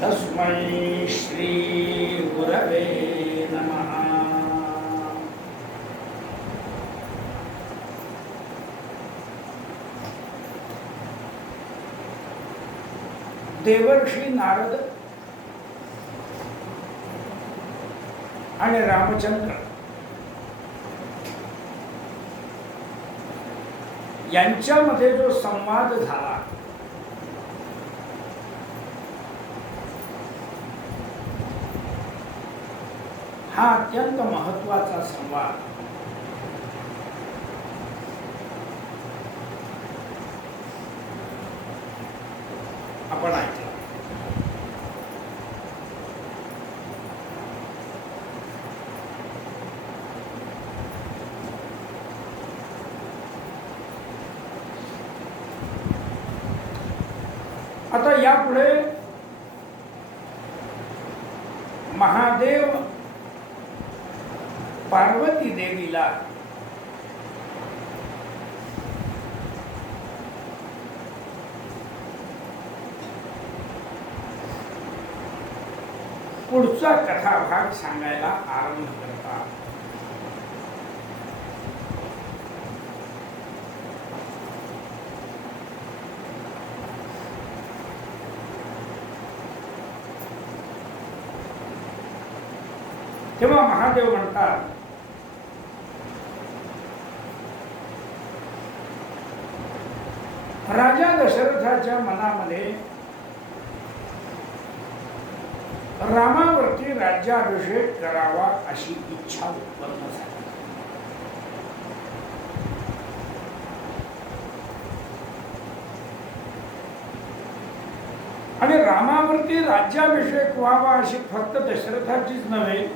तस्मै श्री गुरवे नमः। देवर्षी नारद आणि रामचंद्र यांच्यामध्ये जो संवाद झाला हा अत्यंत महत्वाचा संवाद आपण ऐकला. आता यापुढे महादेव पार्वती देवीला पुढचा कथाभाग सांगायला आरंभ करतात. तेव्हा महादेव म्हणतात, राजा दशरथाच्या मनामध्ये रामावरती राज्याभिषेक करावा अशी इच्छा उत्पन्न झाली. आणि रामावरती राज्याभिषेक व्हावा अशी फक्त दशरथाचीच नव्हे,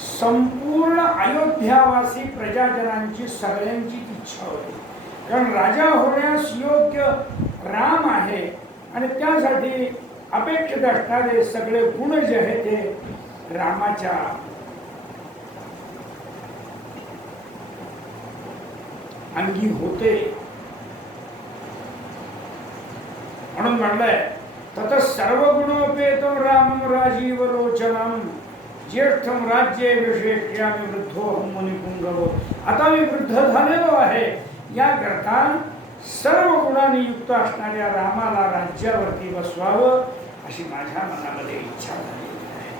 संपूर्ण अयोध्यावासी प्रजाजनांची सगळ्यांचीच इच्छा होती. कारण राजा होण्यास योग्य राम आहे आणि त्यासाठी अपेक्षित असणारे सगळे गुण जे आहेत ते रामाच्या अंगी होते. म्हणून म्हणलंय, तत सर्व गुणोपेतम रामम राजीव लोचनम ज्येष्ठम राज्याभिषेक्यामि वृद्धोहम मुनिपुंगवो. आता मी वृद्ध झालेलो आहे, याकरता सर्व गुणांनी युक्त असणाऱ्या रामाला राज्यावरती बसवावं अशी माझ्या मनामध्ये इच्छा झालेली आहे.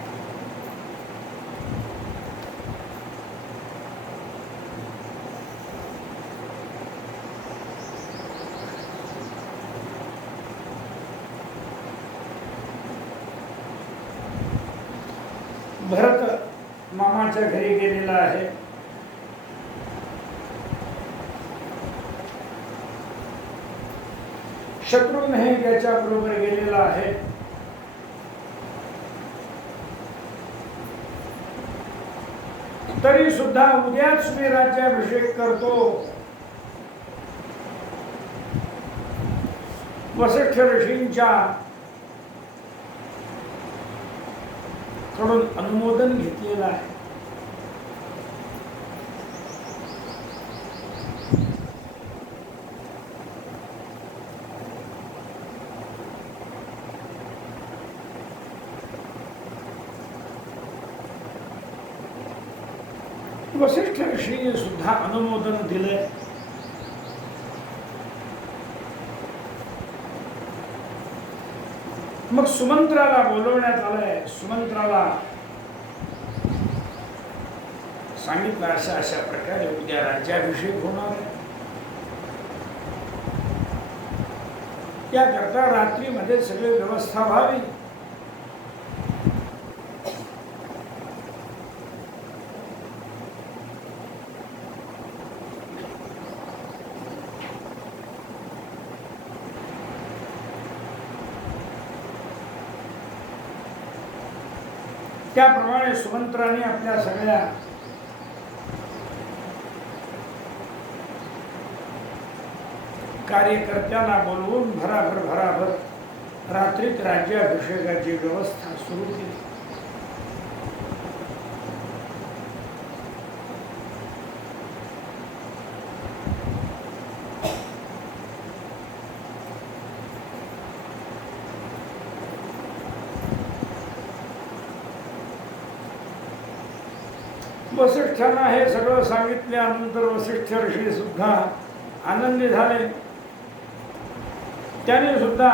भरत मामाच्या घरी गेलेला आहे. शत्रुघ्न हे त्याच्या बरोबर गेलेला आहे. तरी सुद्धा उद्याच मी राज्याभिषेक करतो. वसिष्ठ ऋषींच्या कडून अनुमोदन घेतलेलं आहे. वसिष्ठ ऋषीने सुद्धा अनुमोदन दिले. मग सुमंत्राला बोलवण्यात आलंय. सुमंत्राला सांगितलं अशा अशा प्रकारे उद्या राज्याभिषेक होणार आहे. त्याकरता रात्रीमध्ये सगळी व्यवस्था व्हावी. त्याप्रमाणे सुमंत्राने आपल्या सगळ्या कार्यकर्त्यांना बोलवून भराभर रात्रीत राज्याभिषेकाची व्यवस्था सुरू केली. वसिष्ठांना हे सगळं सांगितल्यानंतर वसिष्ठ ऋषी सुद्धा आनंदी झाले. त्याने सुद्धा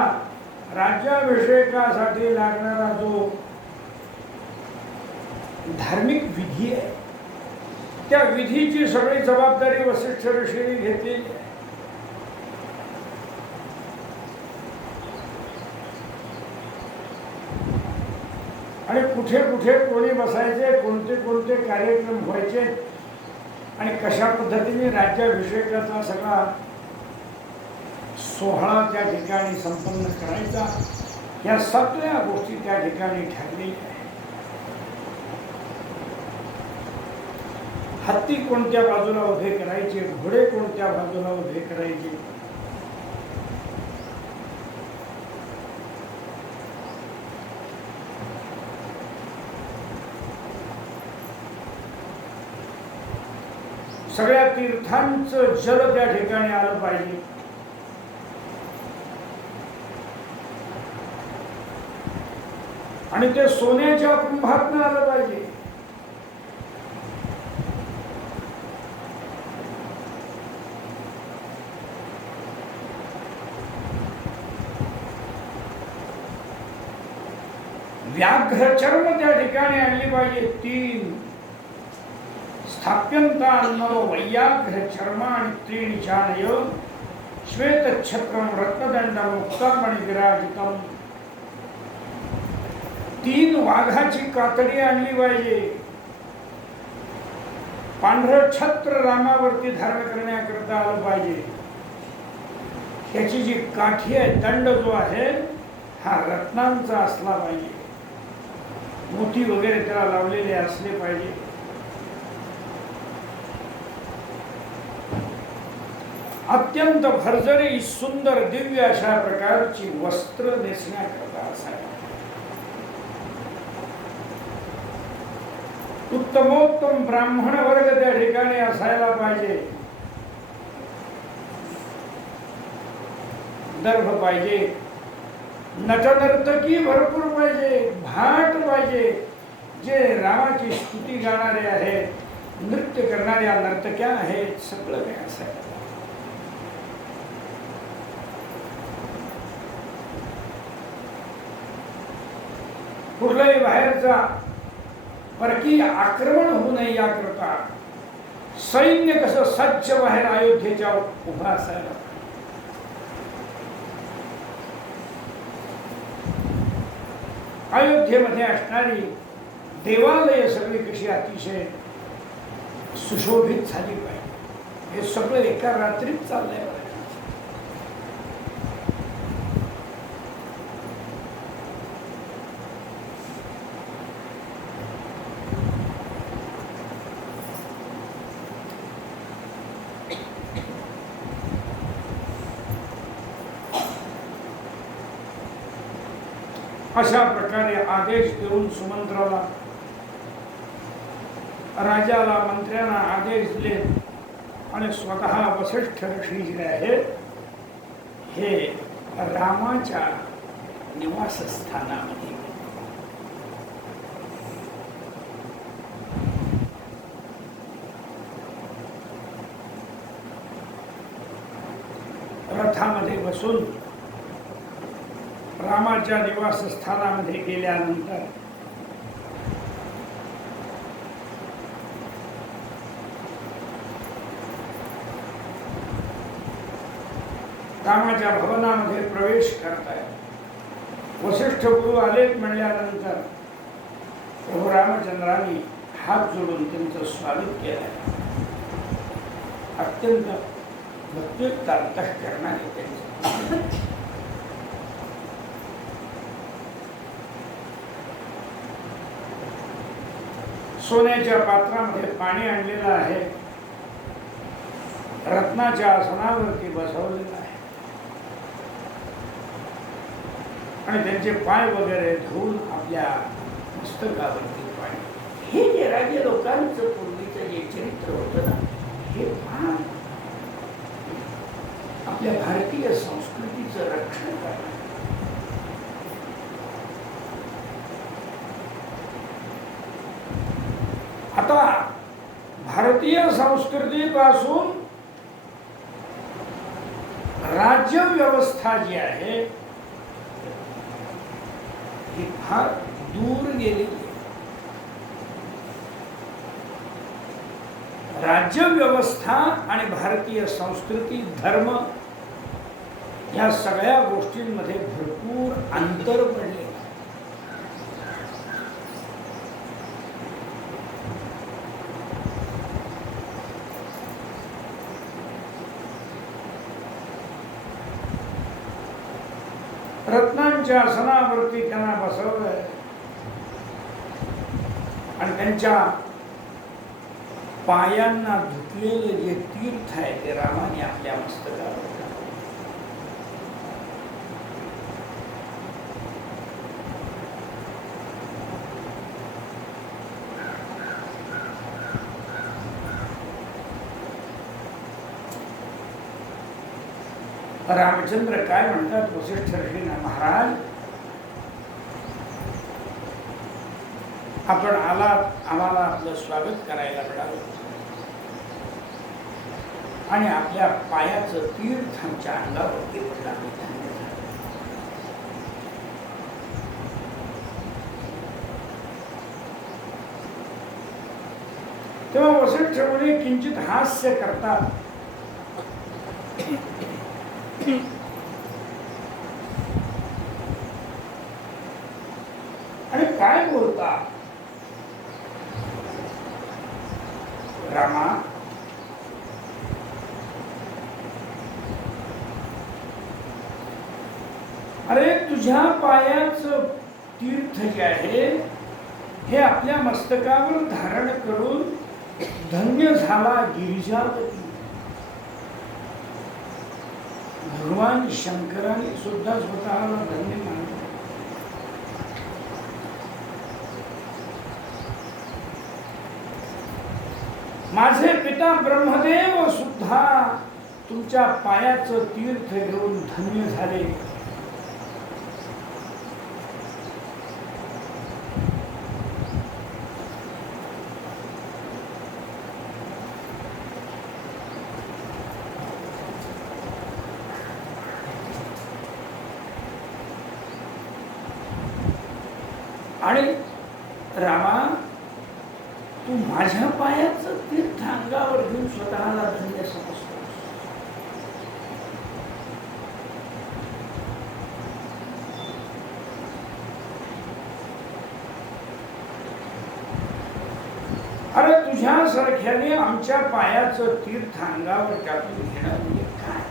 राज्याभिषेकासाठी लागणारा जो धार्मिक विधी आहे त्या विधीची सगळी जबाबदारी वसिष्ठ ऋषींनी घेतली. आणि कुठे कुठे कोणी बसायचे, कोणते कोणते कार्यक्रम व्हायचे आणि कशा पद्धतीने राज्याभिषेकाचा सगळा सोहळा त्या ठिकाणी संपन्न करायचा, या सगळ्या गोष्टी त्या ठिकाणी ठरलेल्या आहेत. हत्ती कोणत्या बाजूला उभे करायचे, घोडे कोणत्या बाजूला उभे करायचे, सगळ्या तीर्थांचं जल त्या ठिकाणी आलं पाहिजे. आणि ते सोन्याच्या कुंभातनं आलं पाहिजे. व्याघ्र चर्म त्या ठिकाणी आणली पाहिजे. 3 स्थाप्यंता नव वैयाघ्र चर्म आणि 3 चानय श्वेत छत्रम रत्नदंड मुक्तम आणि विराजितम. 3 वाघाची कातडी आणली पाहिजे. पांढरं छत्र रामावरती धारण करण्याकरता आलं पाहिजे. त्याची जी काठी आहे, दंड जो आहे हा रत्नांचा असला पाहिजे. मोती वगैरे त्याला लावलेले असले पाहिजे. अत्यंत भरजरी सुंदर दिव्य अशा प्रकारची वस्त्र नेसण्याकरता असावी. उत्तमोत्तम ब्राह्मण वर्ग त्या ठिकाणी असायला पाहिजे. दर्भ पाहिजे, नटनर्तकी भरपूर पाहिजे, भाट पाहिजे. जे रामाची स्तुती गाणारे आहेत, नृत्य करणाऱ्या नर्तक्या आहेत, सगळं काही असायला. कुठलाही बाहेरचा परकीय आक्रमण होऊ नये याकरता सैन्य कसं सज्ज बाहेर अयोध्येच्या उभा असायला. अयोध्येमध्ये असणारी देवालय सगळी कशी अतिशय सुशोभित झाली पाहिजे. हे सगळं एका रात्रीत चाललंय. अशा प्रकारे आदेश देऊन सुमंत्राला, राजाला, मंत्र्यांना आदेश दिले आणि स्वतः वसिष्ठ ऋषी जे आहेत हे रामाच्या निवासस्थानामध्ये रथामध्ये बसून रामाच्या निवासस्थानामध्ये गेल्यानंतर रामाच्या भवनामध्ये प्रवेश करतायत. वसिष्ठ गुरु आलेत म्हणल्यानंतर प्रभू रामचंद्रांनी हात जोडून त्यांचं स्वागत केलं. अत्यंत भक्तियुक्त अंतःकरण आहे त्यांचं. सोन्याच्या पात्रामध्ये पाणी आणलेलं आहे. रत्नाच्या आसनावरती बसवलेलं आहे आणि त्यांचे पाय वगैरे धुवून आपल्या मस्तकावरती पाणी. हे जे राजे लोकांचं पूर्वीचं जे चरित्र होतं ना, हे फार आपल्या भारतीय संस्कृतीचं रक्षण करणार. आता भारतीय संस्कृतीपासून राज्य व्यवस्था जी आहे ही फार दूर गेलेली आहे. राज्य व्यवस्था आणि भारतीय संस्कृती धर्म या सगळ्या गोष्टींमध्ये भरपूर अंतर पडले. रत्नांच्या आसनावरती त्यांना बसवलंय आणि त्यांच्या पायांना धुतलेलं जे तीर्थ आहे ते रामाने आपल्या मस्तकावर टाकलं. रामचंद्र काय म्हणतात वसिष्ठ ऋषींना, महाराज आपण आलात, आम्हाला आपलं स्वागत करायला मिळालं आणि आपल्या पायाचं तीर्थ आमच्या अंगावरती पडलं. तेव्हा वसिष्ठ मुनी किंचित हास्य करतात आणि काय बोलतात, रामा अरे तुझ्या पायाचं तीर्थ जे आहे हे आपल्या मस्तकावर धारण करून धन्य झाला गिरिजापती. भगवान शंकराने सुद्धा स्वतःला धन्य मानले. माझे पिता ब्रह्मदेव सुद्धा तुमच्या पायाचं तीर्थ घेऊन धन्य झाले. आणि रामा तू माझ्या पायाचं तीर्थ अंगावर घेऊन स्वतःला धन्य समजतो. अरे तुझ्यासारख्याने आमच्या पायाचं तीर्थ अंगावर टाकून घेणं म्हणजे काय?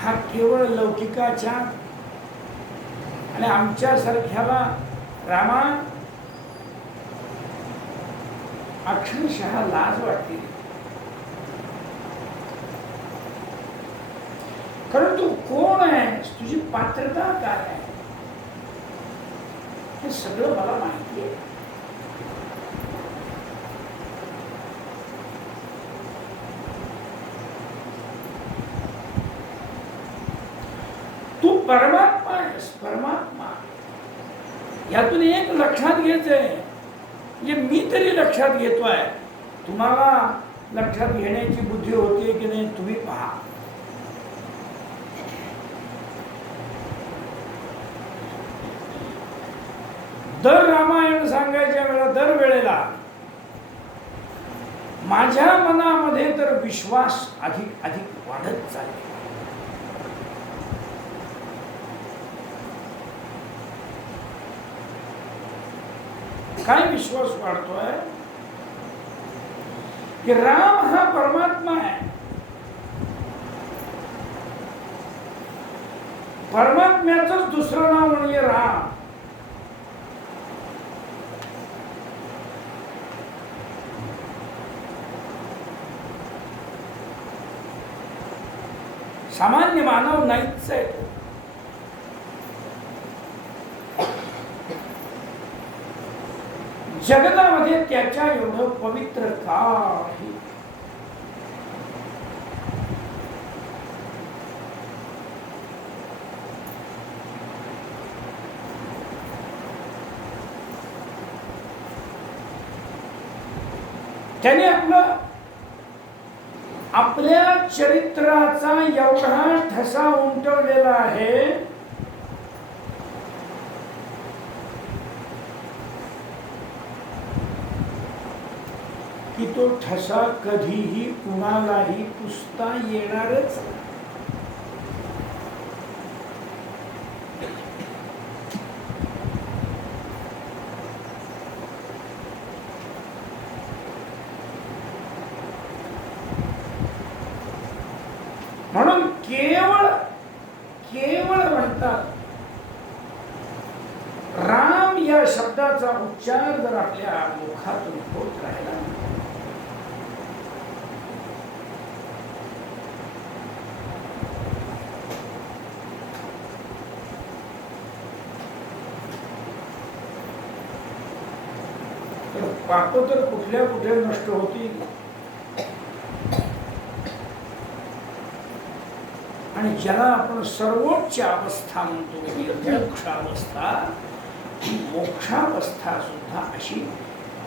हा केवळ लौकिकाच्या आणि आमच्या सारख्याला रामा अक्षरशः लाज वाटते. कारण तू कोण आहेस, तुझी पात्रता काय आहे हे सगळं मला माहिती आहे. तू परमात्मा आहेस, परमात्मा. यातून एक लक्षात घ्यायचंय, म्हणजे मी तरी लक्षात घेतोय, तुम्हाला लक्षात घेण्याची बुद्धी होती की नाही तुम्ही पहा. दर रामायण सांगायच्या वेळा दर वेळेला माझ्या मनामध्ये तर विश्वास अधिक अधिक वाढत चालला. काय विश्वास वाढतोय की राम हा परमात्मा आहे. परमात्म्याचंच दुसरं नाव म्हणजे राम. सामान्य मानव नाहीच आहे. जगतामध्ये त्याच्या एवढं पवित्र काही. त्याने आपल्या चरित्राचा एवढा ठसा उमटवलेला आहे की तो ठसा कधीही कुणालाही पुसता येणारच. म्हणून केवळ म्हणतात राम या शब्दाचा उच्चार जर आपल्या मुखातून होत राहिला तर पाप तर कुठे नष्ट होतील आणि ज्याला आपण सर्वोच्च अवस्था म्हणतो ही मोक्षावस्था, ही मोक्षावस्था सुद्धा अशी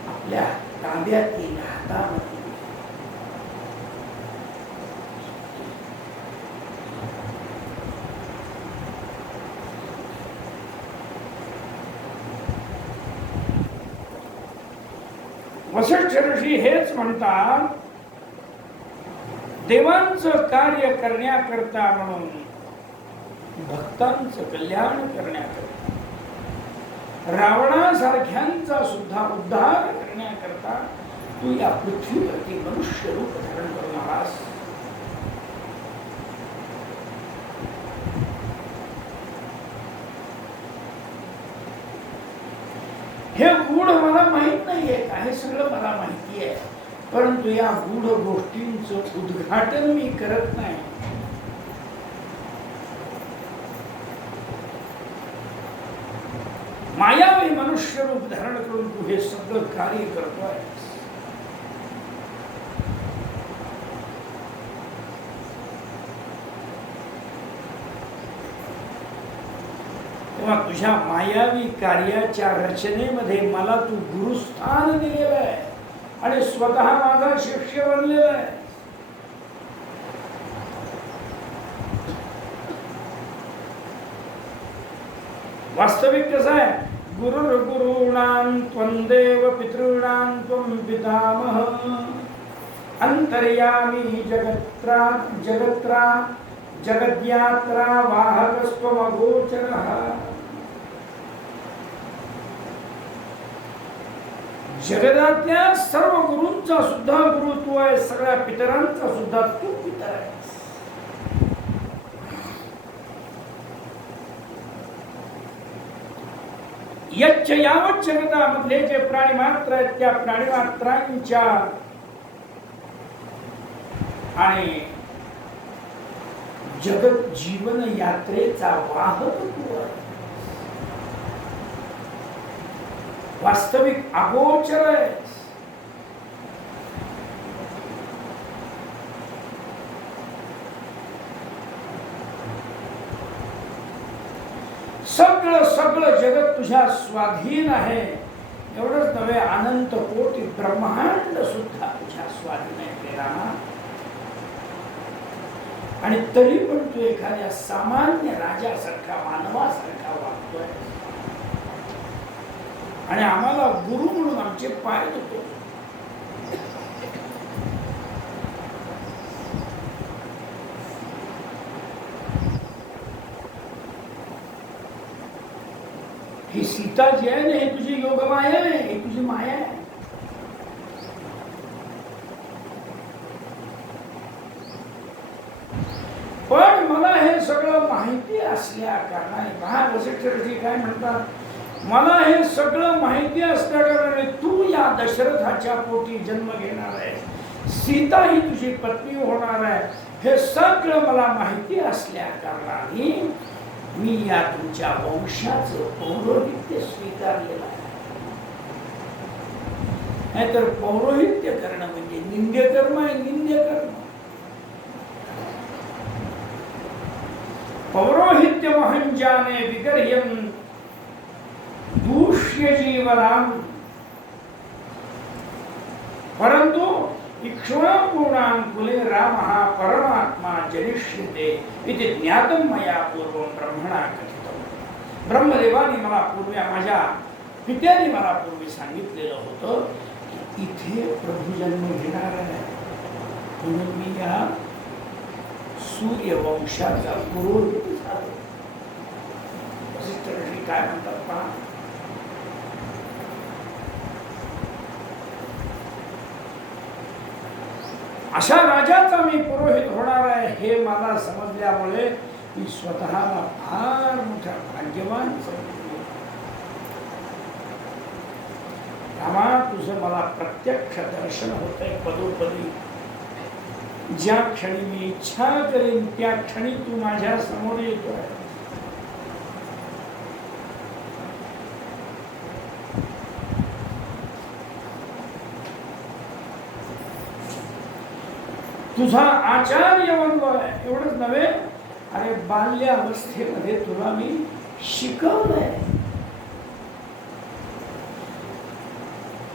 आपल्या ताब्यात येईल, हातामध्ये. वसिष्ठ ऋषी हेच म्हणतात, देवांचं कार्य करण्याकरता म्हणून, भक्तांचं कल्याण करण्याकरता, रावणासारख्यांचा सुद्धा उद्धार करण्याकरता तू या पृथ्वीवरती मनुष्य रूप धारण करून आलास. हे गूढ मला माहित नाहीये, हे सगळं मला माहिती आहे, परंतु या गूढ गोष्टींचं उद्घाटन मी करत नाही. मायावी मनुष्य रूप धारण करून तू हे सगळं कार्य करतोय. तेव्हा तुझ्या मायावी कार्याच्या रचनेमध्ये मला तू गुरुस्थान दिलेलं आहे आणि स्वतः माझा शिष्य बनलेला आहे. वास्तविक कसं आहे, गुरुर्गुरूणां त्वं देव पितॄणां त्वं पितामह अंतर्यामी जगद्यात्रा वाहकस्त्वमगोचरः. जगदातल्या सर्व गुरूंचा सुद्धा गुरु तू आहे, सगळ्या पितरांचा सुद्धा तू पितर आहे. यच्च यावत जगतामधले जे प्राणी मात्र आहेत त्या प्राणी मात्रांच्या आणि जगत जीवन यात्रेचा वाहक तू आहे. वास्तविक अगोचर आहे. सगळं जगत तुझ्या स्वाधीन आहे. एवढंच नव्हे, अनंत कोटी ब्रह्मांड सुद्धा तुझ्या स्वाधीन आहे रामा. आणि तरी पण तू एखाद्या सामान्य राजासारखा, मानवासारखा वागतोय आणि आम्हाला गुरु म्हणून आमचे पाय धुतो. ही सीता जी आहे ना, ही तुझी योगमाया आहे, ही तुझी माया आहे. पण मला हे सगळं माहिती असल्या कारणाने, पहा वसिष्ठ ऋषी काय म्हणतात, मला हे सगळं माहिती असल्या कारणाने तू या दशरथाच्या पोटी जन्म घेणार आहे, सीता ही तुझी पत्नी होणार आहे, हे सगळं मला माहिती असल्या कारणाने मी या तुमच्या वंशाचं पौरोहित्य स्वीकारलेलं आहे. नाहीतर पौरोहित्य करणं म्हणजे निंद्य कर्म आहे, निंद्य कर्म. पौरोहित्य महंजाने विगर्ह्यं दूष्य जीवनाम. परंतु इक्ष्वाकुणांकुले रामः परमात्मा जनिष्यते इति ज्ञातं मया पूर्वं ब्रह्मणा कथितं. ब्रह्मदेवाने मला पूर्वी माझ्या पित्याने मला पूर्वी सांगितलेलं होतं की इथे प्रभू जन्म घेणार आहे. म्हणून मी या सूर्यवंशाचा पुरोहित झालो. वसिष्ठ ऋषी काय म्हणतात पहा. अशा राजाचा मी पुरोहित होणार आहे हे मला समजल्यामुळे मी स्वतःला फार मोठा भाग्यवान समजलो. रामा तुझं मला प्रत्यक्ष दर्शन होतंय पदोपदी. ज्या क्षणी मी इच्छा करेन त्या क्षणी तू माझ्या समोर येतोय. तुझा आचार्य बनलोय एवढंच नव्हे, अरे बाल्यावस्थेमध्ये तुला मी शिकवलंय.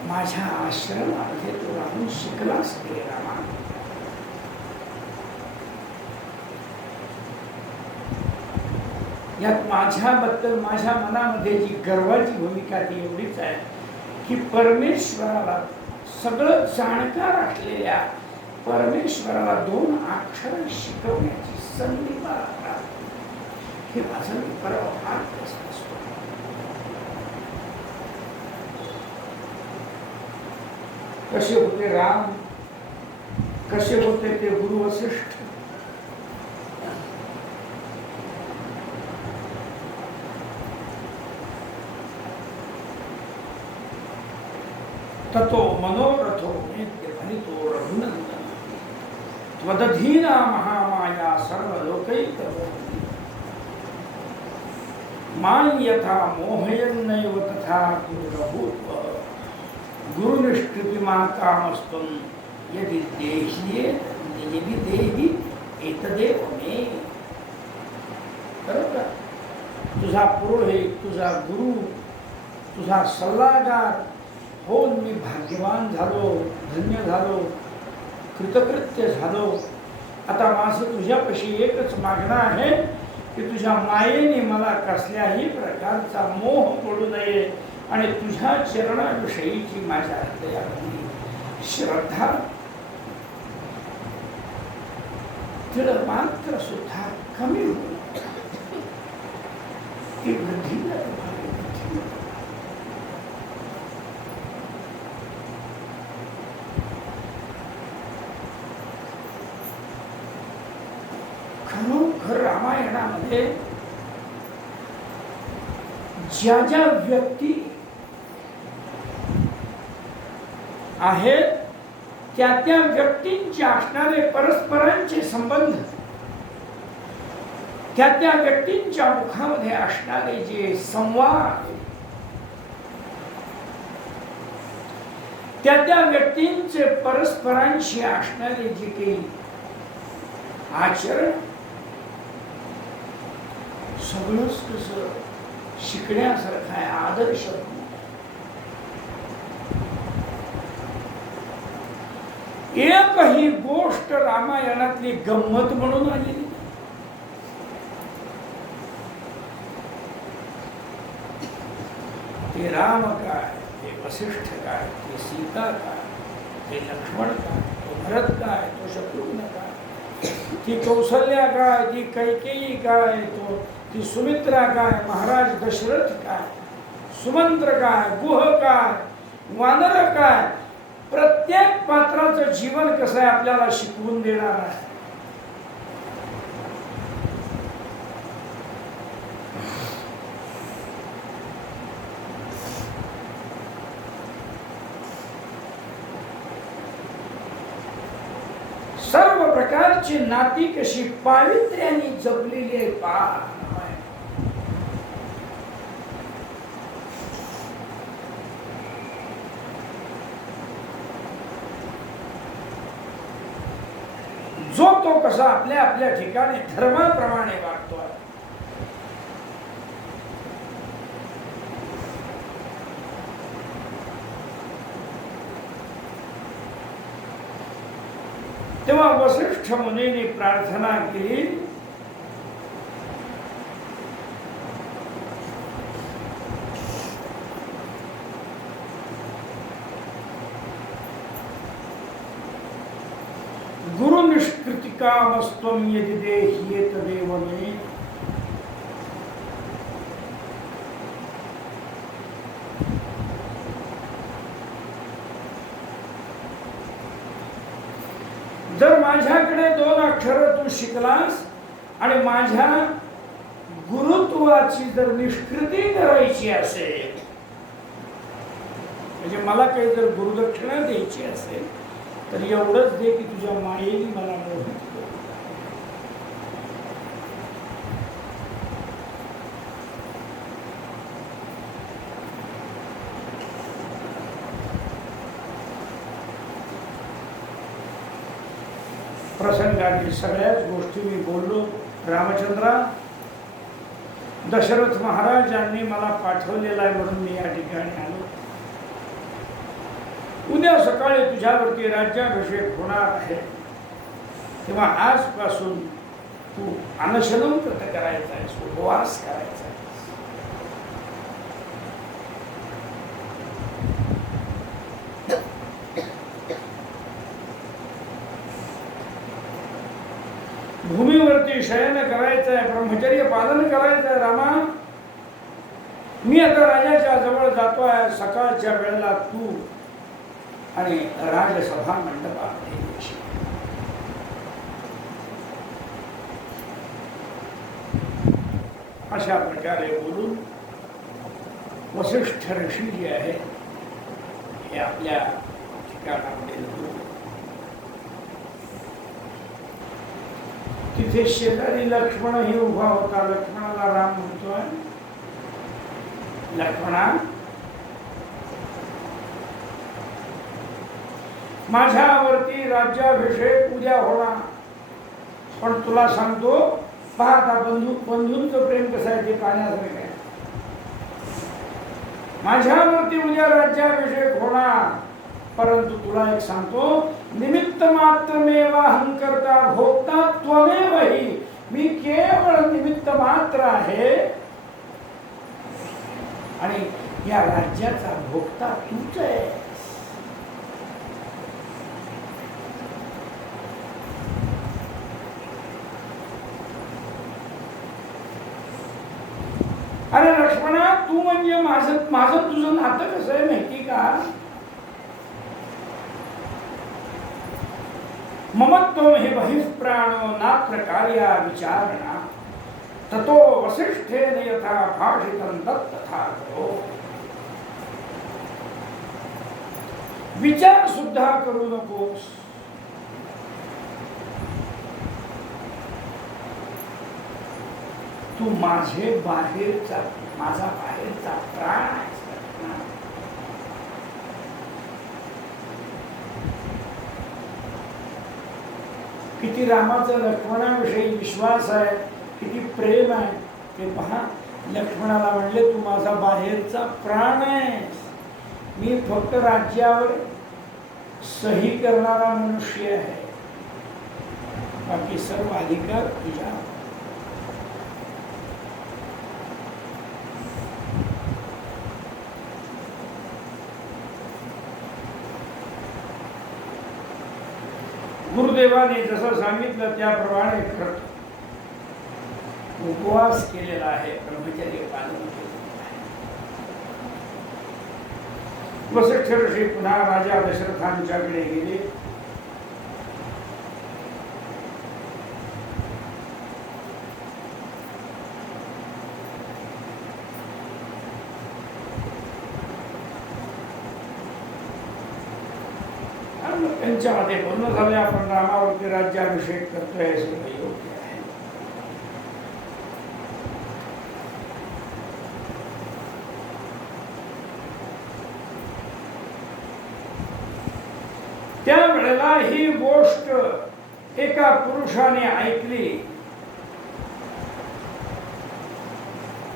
माझ्या आश्रमामध्ये तू राहून शिकलास रे रामा. यात माझ्याबद्दल माझ्या मनामध्ये जी गर्वाची भूमिका ती एवढीच आहे की परमेश्वराला सगळं जाणकार असलेल्या परमेश्वराला 2 अक्षर शिकवण्याची संधी मला प्राप्त. हे माझं मी परवा फार प्रसन्न असतो. कसे होते राम, कसे होते ते गुरु वसिष्ठ. ततो मनोरथो नित्य फलितो रघुनंदन त्वदधीना महामाया सर्वलोकैकवर्ती मान यथा मोहयन्नैव तथा गुरुरभूत्व गुरुनिष्कृतिमाकामस्त्वं यदि देहि एतदेव मे. बरोबर. तुझा पुरोहित, तुझा गुरु, तुझा सल्लागार होऊन मी भाग्यवान झालो, धन्य झालो, कृतकृत्य झालो. आता माझं तुझ्यापाशी एकच मागणं आहे की तुझ्या मायेने मला कसल्याही प्रकारचा मोह पडू नये आणि तुझ्या चरणाविषयीची माझ्या हृदयातली श्रद्धा तिला मात्र सुद्धा कमी होईल. ती वृद्धी खरोखर रामायणामध्ये ज्या ज्या व्यक्ती आहेत त्या त्या व्यक्तींचे असणारे परस्परांचे संबंध, त्या त्या व्यक्तींच्या मुखामध्ये असणारे जे संवाद, त्या त्या व्यक्तींचे परस्परांशी असणारे जे काही आचरण, सगळंच कसं शिकण्यासारखं आहे, आदर्श. एकही गोष्ट रामायणातली गंमत म्हणून आलेली. ते राम काय, ते वसिष्ठ काय, ते सीता काय, ते लक्ष्मण काय, तो भरत काय, तो शत्रुघ्न काय, ती कौसल्या काय, ती कैकेयी काय, तो ती सुमित्रा काय, महाराज दशरथ काय, सुमंत्र काय, गुह काय, वानर काय, प्रत्येक पात्राचं जीवन कसं आहे आपल्याला शिकवून देणार आहे. सर्व प्रकारची नाती कशी पावित्र्याने जपलेली आहे पहा. जो तो कसा आपल्या आपल्या ठिकाणी धर्माप्रमाणे वागतो. वसिष्ठ मुनीने प्रार्थना केली, गुरु निष्कृतिकामस्त्वं यदि देह्येत देव मे। जर माझ्याकडे 2 अक्षर तू शिकलास आणि माझ्या गुरुत्वाची जर निष्कृती करायची असेल, म्हणजे मला काही जर गुरुदक्षिणा द्यायची असेल तर एवढंच दे की तुझ्या मायेने मला मोहित कर। प्रसंगातील सगळ्याच गोष्टी मी बोललो। रामचंद्रा, दशरथ महाराजांनी मला पाठवलेला आहे म्हणून मी या ठिकाणी आलो। उद्या सकाळी तुझ्यावरती राज्याभिषेक होणार आहे, तेव्हा आजपासून तू अनशनं व्रत करायचा आहेस, उपवास करायचा आहे। भूमीवरती शयन करायचं आहे, ब्रह्मचर्य पालन करायचं आहे। रामा, मी आता राजाच्या जवळ जातोय, सकाळच्या वेळेला तू आणि राजसभा मंडपात येशील। अशा प्रकारे बोलून वसिष्ठ ऋषी जे आहे हे आपल्या ठिकाणामध्ये तिथे शेजारी लक्ष्मणही उभा होता। लक्ष्मणाला राम म्हणतोय, लक्ष्मणा, माझ्यावरती राज्याभिषेक उद्या होणार, पण तुला सांगतो, पाहता बंधूंचं प्रेम कसं आहे ते पाहण्यासारखं आहे। माझ्यावरती उद्या राज्याभिषेक होणार, परंतु तुला एक सांगतो, निमित्त मात्रमेवाहं कर्ता भोक्ता त्वमेव हि। मी केवळ निमित्त मात्र आहे आणि या राज्याचा भोक्ता तूच आहे। अरे लक्ष्मणा, तू म्हणजे माझं तुझं नातं कसं आहे माहिती का? ममत्वं हि बहिःप्राणो नात्र कार्या विचारणा, ततो वसिष्ठेन यथा भाषितं तथा करो। विचार सुद्धा करू नकोस। तू माझा बाहेरचा प्राण आहेस। किती रामाचा लक्ष्मणाविषयी विश्वास आहे, किती प्रेम आहे ते पहा। लक्ष्मणाला म्हणले, तू माझा बाहेरचा प्राण आहेस, मी फक्त राज्यावर सही करणारा मनुष्य आहे, बाकी सर्व अधिकार तुझ्या। गुरुदेवाने जसं सांगितलं त्याप्रमाणे करत उपवास केलेला आहे, ब्रह्मचर्य पालन केलेलं आहे। वसिष्ठ ऋषी पुन्हा राजा दशरथांच्याकडे गेले। त्यांच्यामध्ये बोलणं झालं, आपण रामावरती राज्याभिषेक करतोय, सगळं योग्य आहे। त्यावेळेला ही गोष्ट एका पुरुषाने ऐकली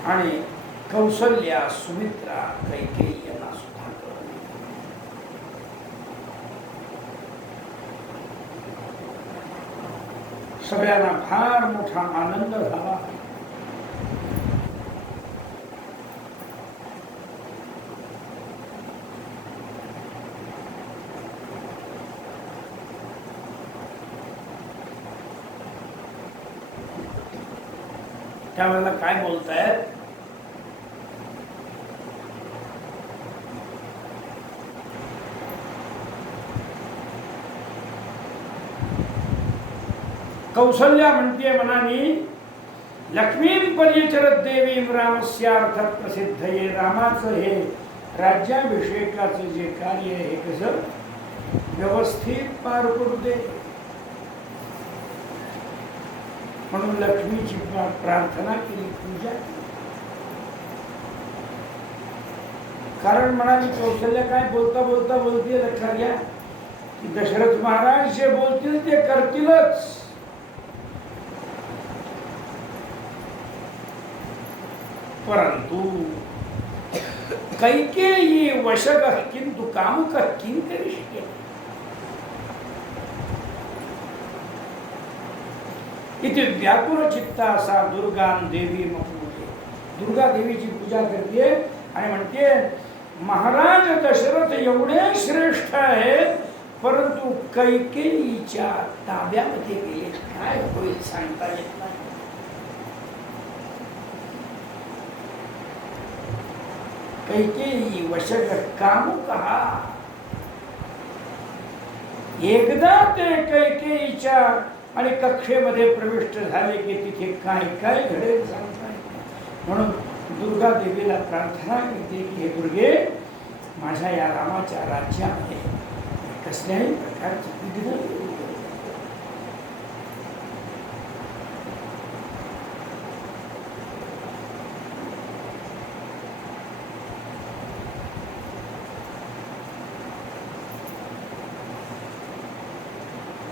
आणि कौसल्या, सुमित्रा, कैकेयी यांना सुद्धा कळलं। सगळ्यांना फार मोठा आनंद झाला. त्यावेळेला काय बोलतायत, कौसल्या म्हणते मनानी, लक्ष्मीं पर्यचरत देवीं रामस्यार्थात प्रसिद्धये. रामाचं हे राज्याभिषेकाचं जे कार्य आहे हे कसं व्यवस्थित पार पडू दे म्हणून लक्ष्मीची प्रार्थना केली, पूजा केली. कारण म्हणाली कौशल्य काय बोलता बोलता बोलते, लक्षात घ्या की दशरथ महाराज जे बोलतील ते करतीलच. परंतु कैकेयी वशगः किंतु कामुकः किं करिष्ये. इथे व्याकुल चित्ता सा दुर्गां देवी मपूजे. दुर्गा देवीची पूजा करते आणि म्हणते महाराज दशरथ एवढे श्रेष्ठ आहेत, परंतु कैकेयीच्या ताब्यामध्ये गेले, काय होईल सांगता येत नाही. कैकेयी वशगः कामुकः. एकदा ते कैकेयीच्या आणि कक्षेमध्ये प्रविष्ट झाले की तिथे काय काय घडेल सांगता येत नाही. म्हणून दुर्गा देवीला प्रार्थना करते की हे दुर्गे, माझ्या या रामाच्या राज्यामध्ये कसल्याही प्रकारची विघ्न येऊ नये.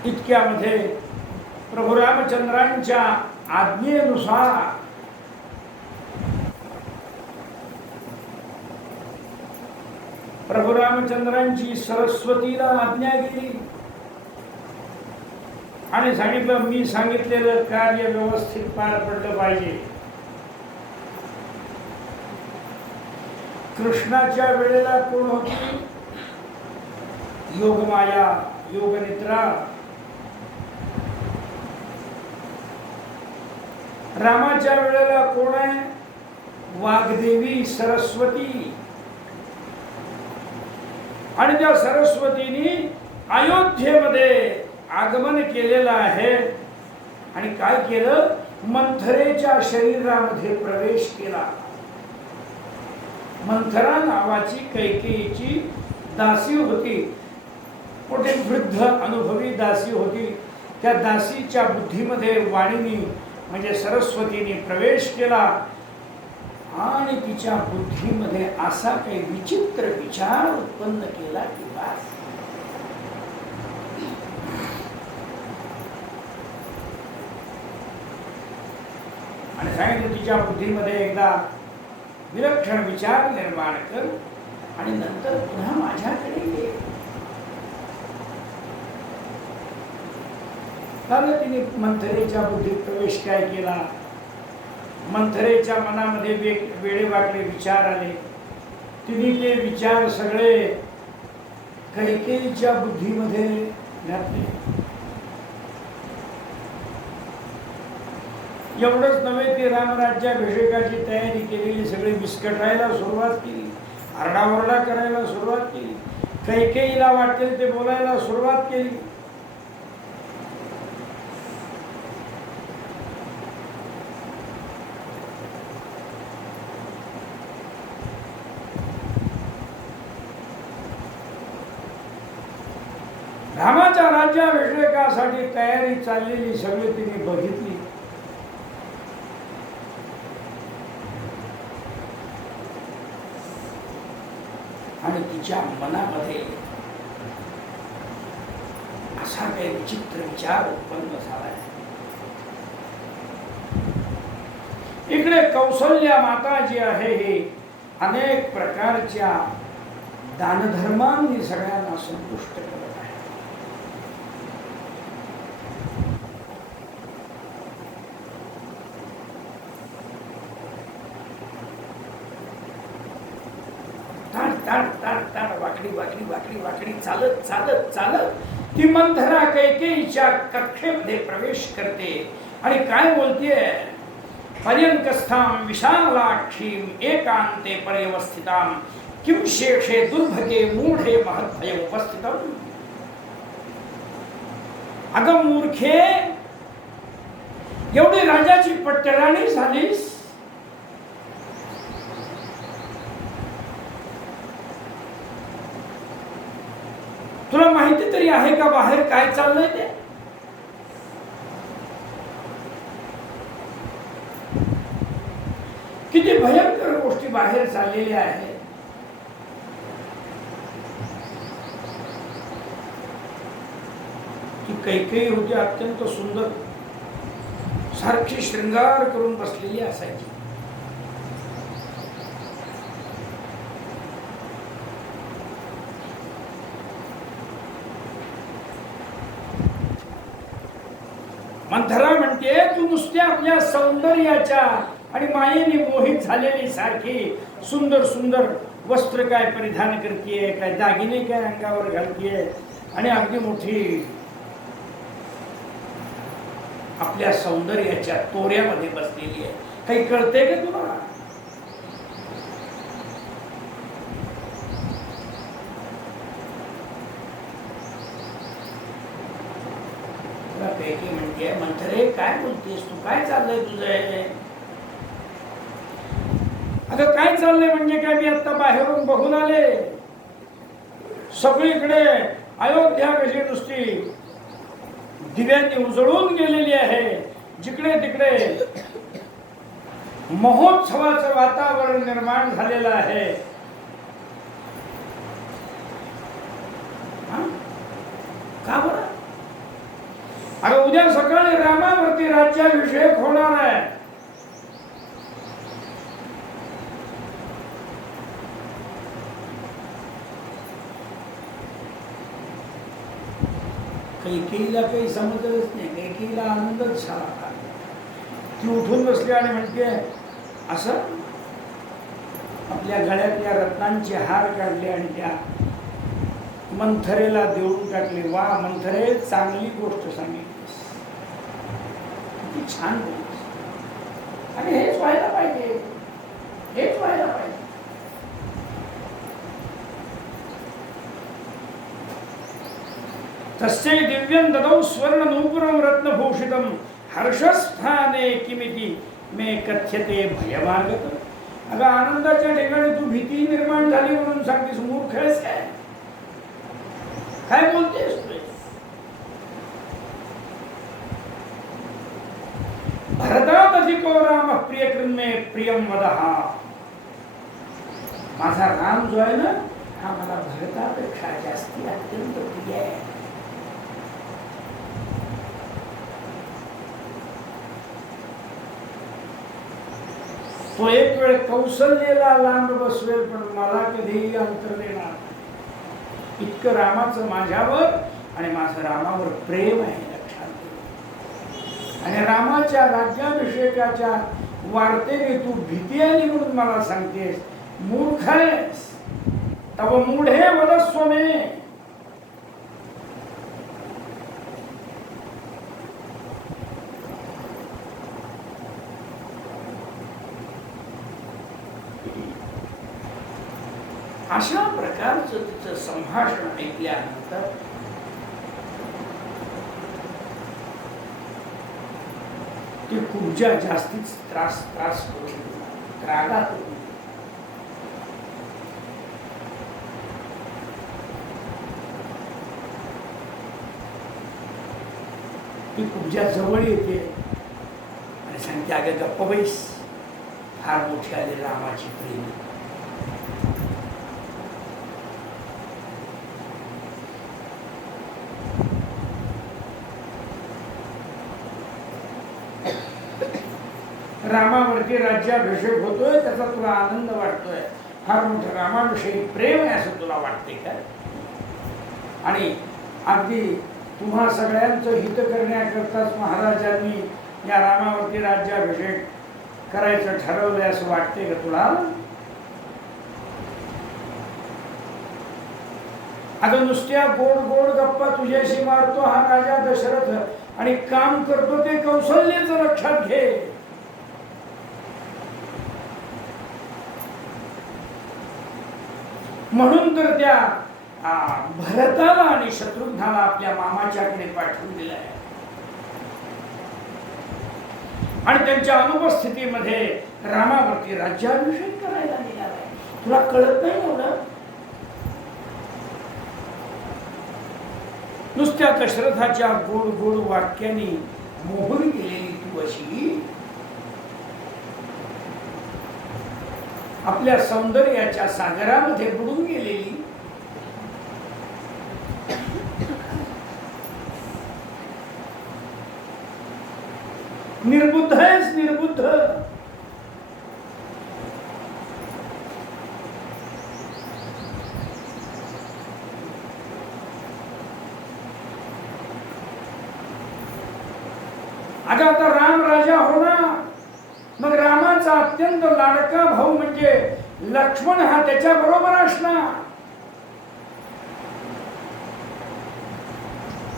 इतक्यामध्ये प्रभू रामचंद्रांच्या आज्ञेनुसार प्रभू रामचंद्रांची सरस्वतीला आज्ञा गेली आणि सांगितलं मी सांगितलेलं कार्य व्यवस्थित पार पडलं पाहिजे. कृष्णाच्या वेळेला कोण होती? योगमाया, योगनिद्रा. रामाच्या वेळेला कोण आहे? वाग्देवी, सरस्वती. आणि त्या सरस्वतीने अयोध्येमध्ये आगमन केलेलं आहे आणि काय केलं? मंथरेच्या शरीरामध्ये प्रवेश केला. मंथरा नावाची कैकेयीची दासी होती, मोठी वृद्ध अनुभवी दासी होती. त्या दासीच्या बुद्धीमध्ये वाणीनी म्हणजे सरस्वतीने प्रवेश केला आणि तिच्या बुद्धीमध्ये असा काही विचित्र विचार उत्पन्न केला की बस. आणि सांगितलं तिच्या बुद्धीमध्ये एकदा विलक्षण विचार निर्माण कर आणि नंतर पुन्हा माझ्याकडे ये. तिने मंथरेच्या बुद्धीत प्रवेश काय केला? मंथरेच्या मनामध्ये वेडेवाकडे विचार आले. तिने ते विचार सगळे कैकेयीच्या बुद्धीमध्ये घातले. एवढंच नव्हे, ते रामराज्याभिषेकाची तयारी केलेली सगळी विस्कटायला सुरुवात केली, आरडाओरडा करायला सुरुवात केली, कैकेयीला वाटेल ते बोलायला सुरुवात केली. रामाच्या राज्याभिषेकासाठी तयारी चाललेली सगळी तिने बघितली. आणि तिच्या मनामध्ये असा काही विचित्र विचार उत्पन्न झालाय. इकडे कौसल्या माता जी आहे हे अनेक प्रकारच्या दानधर्मांनी सगळ्यांना संतुष्ट करत आहे. ताड ताड ताड वाकडी वाकडी वाकडी वाकडी चालत चालत चालत ती मंथरा कैकेयीच्या कक्षेमध्ये प्रवेश करते आणि काय बोलतेय? पर्यंकस्थाम विशालाक्षीम एकांते पर्यवस्थिताम किम शेषे दुर्भगे मूढे महद्भय उपस्थितम. अगं मूर्खे, एवढी राजाची पट्टराणी झालीस, तुला माहिती तरी आहे का बाहेर काय चाललंय ते? किती भयंकर गोष्टी बाहेर चाललेल्या आहेत. ती कैकेयी होती अत्यंत सुंदर, सारखी श्रृंगार करून बसलेली असायची. मंथरा म्हणते, तू नुसत्या आपल्या सौंदर्याच्या आणि मायेने मोहित झालेली सारखी सुंदर सुंदर वस्त्र काय परिधान करतीये, काय दागिने काय अंगावर घालतीये आणि अगदी मोठी आपल्या सौंदर्याच्या तोऱ्यामध्ये बसलेली आहे. काही कळते का तुम्हाला? पैकी म्हणते, मंथरे काय बोलतेस तू? काय चाललंय तुझं? अगं काय चाललंय म्हणजे काय? मी आता बाहेरून बघून आले, सगळीकडे अयोध्या कशी नुसती दिव्यांनी उजळून गेलेली आहे. जिकडे तिकडे महोत्सवाचं वातावरण निर्माण झालेलं आहे. का बरं? अरे उद्या सकाळी रामावरती राज्याभिषेक होणार आहे. कैकेयीला काही समजलंच नाही. कैकेयीला आनंदच झाला. ती उठून बसली आणि म्हणते, असं आपल्या गळ्यातल्या रत्नांचे हार काढले आणि त्या मंथरेला देऊन टाकले. वा मंथरे, चांगली गोष्ट सांगितलीस, किती छान बोललीस. आणि हेच व्हायला पाहिजे, हेच व्हायला पाहिजे. तस्य दिव्यं ददौ स्वर्ण नूपुरं रत्नभूषितं हर्षस्थाने किमिति मे कथ्यते भयमागत. अगं आनंदाच्या ठिकाणी तू भीती निर्माण झाली म्हणून सांगतेस? मूर्ख आहेस काय? काय बोलतेस तू? भरतात अधिको राम प्रियकृन्मे प्रियम वदहा. माझा राम जो आहे ना, हा मला भरतापेक्षा जास्ती अत्यंत प्रिय आहे. तो एक वेळ कौशल्येला लांब बसवेल, पण मला कधीही अंतर देणार. इतकं रामाचं माझ्यावर आणि माझं रामावर प्रेम आहे, लक्षात ठेव. आणि रामाच्या राज्याभिषेकाच्या वार्तेने तू भीती आली म्हणून मला सांगतेस? मूर्ख आहेस. तव मूढे वदस्व मे. अशा प्रकारचं तिचं संभाषण ऐकल्यानंतर ती कुब्जा जास्तीच त्रास करून रागात ती कुब्जा जवळ येते आणि सांगते, अगं गप्प बैस, फार मोठी आली रामाची प्रेमी. रामावरती राज्याभिषेक होतोय, त्याचा तुला आनंद वाटतोय, फार मोठं रामाविषयी प्रेम आहे असं तुला वाटते का? आणि अगदी तुम्हा सगळ्यांचं हित करण्याकरताच महाराजांनी या रामावरती राज्याभिषेक करायचं ठरवलंय असं वाटते का तुला? आता नुसत्या गोड गोड गप्पा तुझ्याशी मारतो हा राजा दशरथ आणि काम करतो ते कौशल्याचं लक्षात घे. म्हणून तर त्या भरताला आणि शत्रुघ्नाला आपल्या मामाच्याकडे पाठवून दिलंय आणि त्यांच्या अनुपस्थितीमध्ये रामावरती राज्याभिषेक करायला निघालाय. तुला कळत नाही एवढं? नुसत्या दशरथाच्या गोड गोड वाक्याने मोहून गेलेली तू अशी आपल्या सौंदर्याच्या सागरामध्ये बुडून गेलेली निर्बुद्ध आहेस, निर्बुद्ध. आता राम राजा होणार, मग रामाचा अत्यंत लाडका भाऊ म्हणजे लक्ष्मण हा त्याच्या बरोबर असणार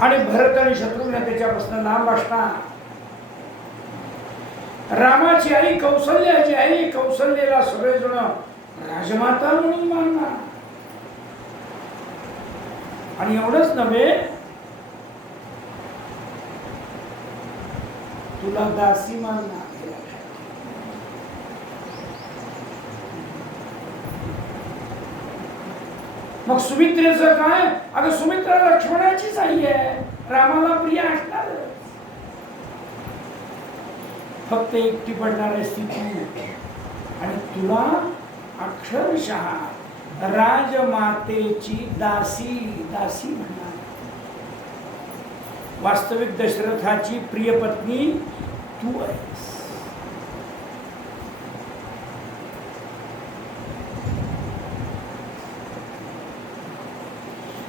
आणि भरत आणि शत्रुघ्न त्याच्यापासून लांब असणार. रामाची आई कौशल्याची आई कौशल्याला सगळेजण राजमाता म्हणून मानणार. आणि एवढंच नव्हे, तुला दासी मानणार. मग सुमित्रेचं काय? अगं सुमित्रा लक्ष्मणाचीच आई आहे, रामाला प्रिय असणार. फक्त एकटी पडणार आहे स्थिती आणि तुला अक्षरशः राजमातेची दासी दासी म्हणणार. वास्तविक दशरथाची प्रिय पत्नी तू आहेस.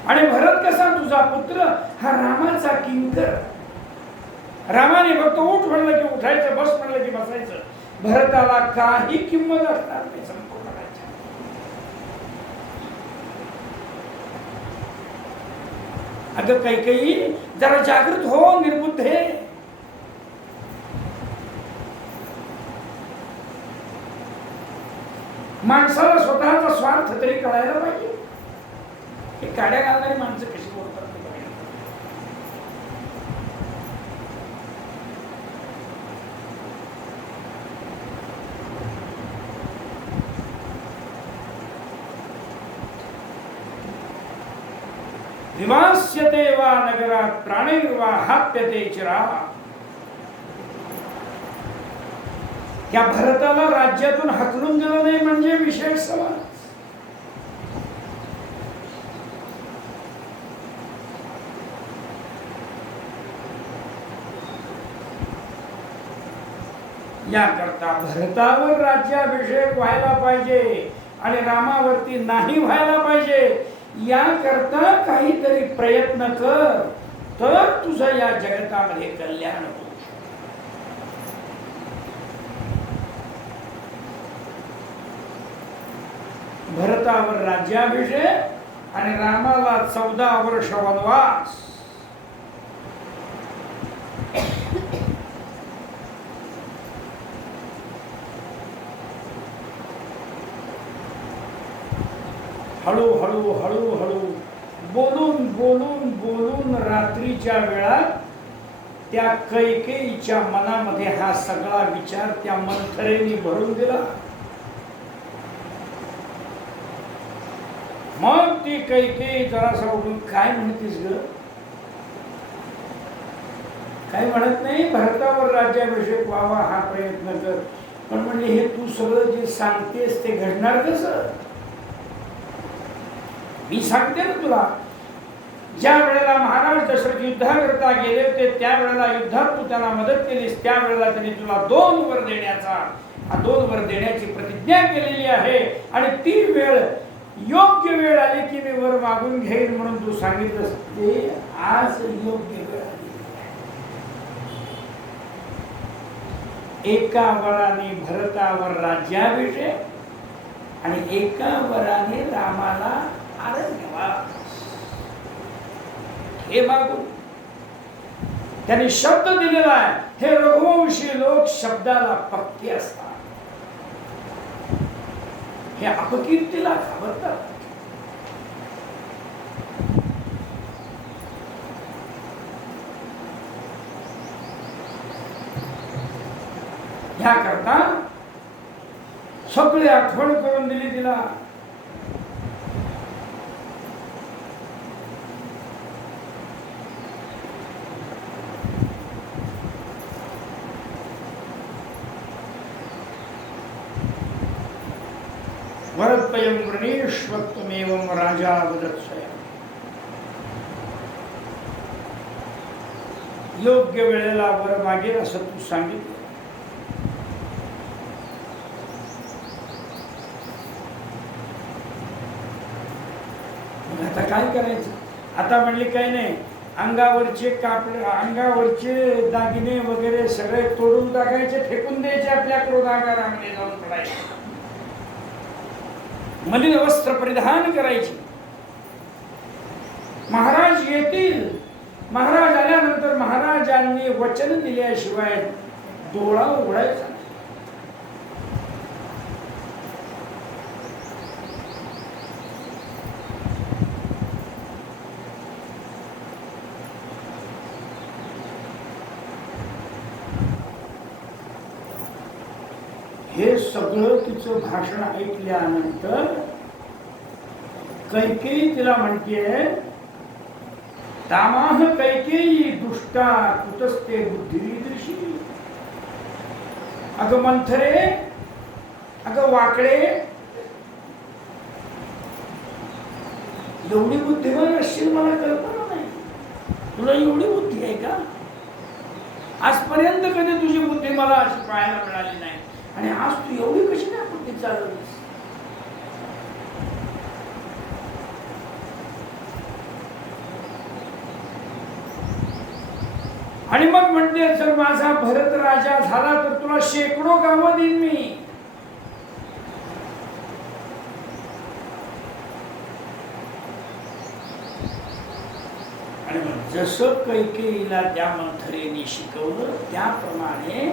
आणि भरत कसा तुझा पुत्र हा रामाचा किंकर. रामाने फक्त उठ म्हणलं की उठायचं, बस म्हणलं की बसायचं. भरताला काही किंमत असणार नाही संपूर्ण राज्यात. अगं काही जरा जागृत हो, निर्बुद्ध हे. माणसाला स्वतःचा स्वार्थ तरी कळायला पाहिजे. हे काड्या घालणारी माणसं कशी बोलतात? विवास्यते वा नगरात प्राणैर्वा हाप्यते चिरा. या भरताला राज्यातून हकलून दिलं नाही म्हणजे विशेष समाज. याकरता भरतावर राज्याभिषेक व्हायला पाहिजे आणि रामावरती नाही व्हायला पाहिजे. याकरता काहीतरी प्रयत्न कर, तर तुझं या जगतामध्ये कल्याण होईल. भरतावर राज्याभिषेक आणि रामाला 14 वर्ष वनवास. हळूहळू हळूहळू बोलून बोलून बोलून रात्रीच्या वेळात त्या कैकेयीच्या मनामध्ये हा सगळा विचार त्या मंथरेने भरून दिला. मग ती कैकेयी जरासा उठून काय म्हणतीस ग? काय म्हणत नाही, भरतावर राज्याभिषेक व्हावा हा प्रयत्न कर. पण म्हणजे हे तू सगळं जे सांगतेस ते घडणार कसं? मी सांगते ना तुला, ज्या वेळेला महाराज दशरथ युद्धाकरता गेले होते त्या वेळेला युद्धात तू त्यांना मदत केलीस, त्या वेळेला त्यांनी तुला 2 वर देण्याची प्रतिज्ञा केलेली आहे. आणि ती वेळ योग्य वेळ आली की मी वर मागून घेईन म्हणून तू सांगितलंस, ते आज योग्य वेळ आली. एका वराने भरतावर राज्याभिषेक आणि एका वराने रामाला आरण्यवास. हे मागून त्यांनी शब्द दिलेला आहे. हे रघुवंशी लोक शब्दाला पक्के असतात, हे अपकीर्तीला घाबरतात. ह्याकरता सगळी आठवण करून दिली तिला. वरद्वयं वृणीष्वत्वमेवं राजा वदत्स्वयं. योग्य वेळेला वर मागेल असं तू सांगितलं. आता काय करायचं? आता म्हणले काही नाही, अंगावरचे कापड, अंगावरचे दागिने वगैरे सगळे तोडून टाकायचे, फेकून द्यायचे, आपल्या क्रोधागारामध्ये जाऊन पडायचे, मलिन वस्त्र परिधान करायचे. महाराज येतील. महाराज आल्यानंतर महाराजांनी वचन दिल्याशिवाय डोळा उघडायचा. हे सगळं तिचं भाषण ऐकल्यानंतर कैकेयी तिला म्हणते, तामाह कैकेयी दुष्टा कुतस्ते बुद्धिदृशी. अगं मंथरे, अगं वाकडे, एवढी बुद्धिमान असशील मला कल्पना नाही. तुला एवढी बुद्धी आहे का? आजपर्यंत कधी तुझी बुद्धी मला अशी पाहायला मिळाली नाही, आणि आज तू एवढी कशी काय बुद्धी चालवलीस? आणि मग म्हणते, जर माझा भरत राजा झाला तर तुला शेकडो गावं देईन मी. आणि मग जसं कैकेयीला त्या मंथरेने शिकवलं त्याप्रमाणे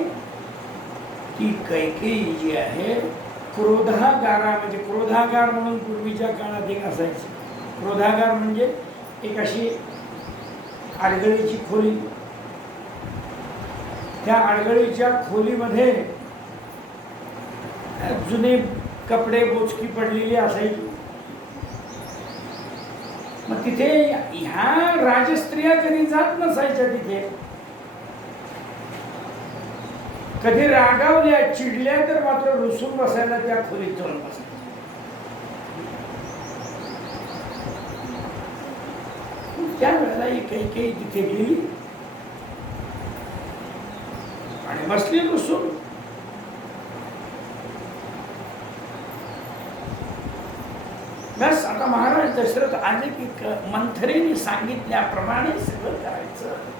ती कैकेयी जी आहे, क्रोधागारा, म्हणजे क्रोधागार म्हणून पूर्वीच्या काळात एक असायची. क्रोधागार म्हणजे एक अशी आडगळीची खोली. त्या आडगळीच्या खोलीमध्ये जुने कपडे बोचकी पडलेली असायची. मग तिथे ह्या राजस्त्रिया कधी जात नसायच्या. तिथे कधी रागावल्या, चिडल्या तर मात्र रुसून बसायला त्या खोलीत जाऊन बसायच्या. त्यावेळेला ही कैकेयी तिथे गेली आणि बसली रुसून. बस आता महाराज दशरथ आले की मंथरेने सांगितल्याप्रमाणे सगळं करायचं.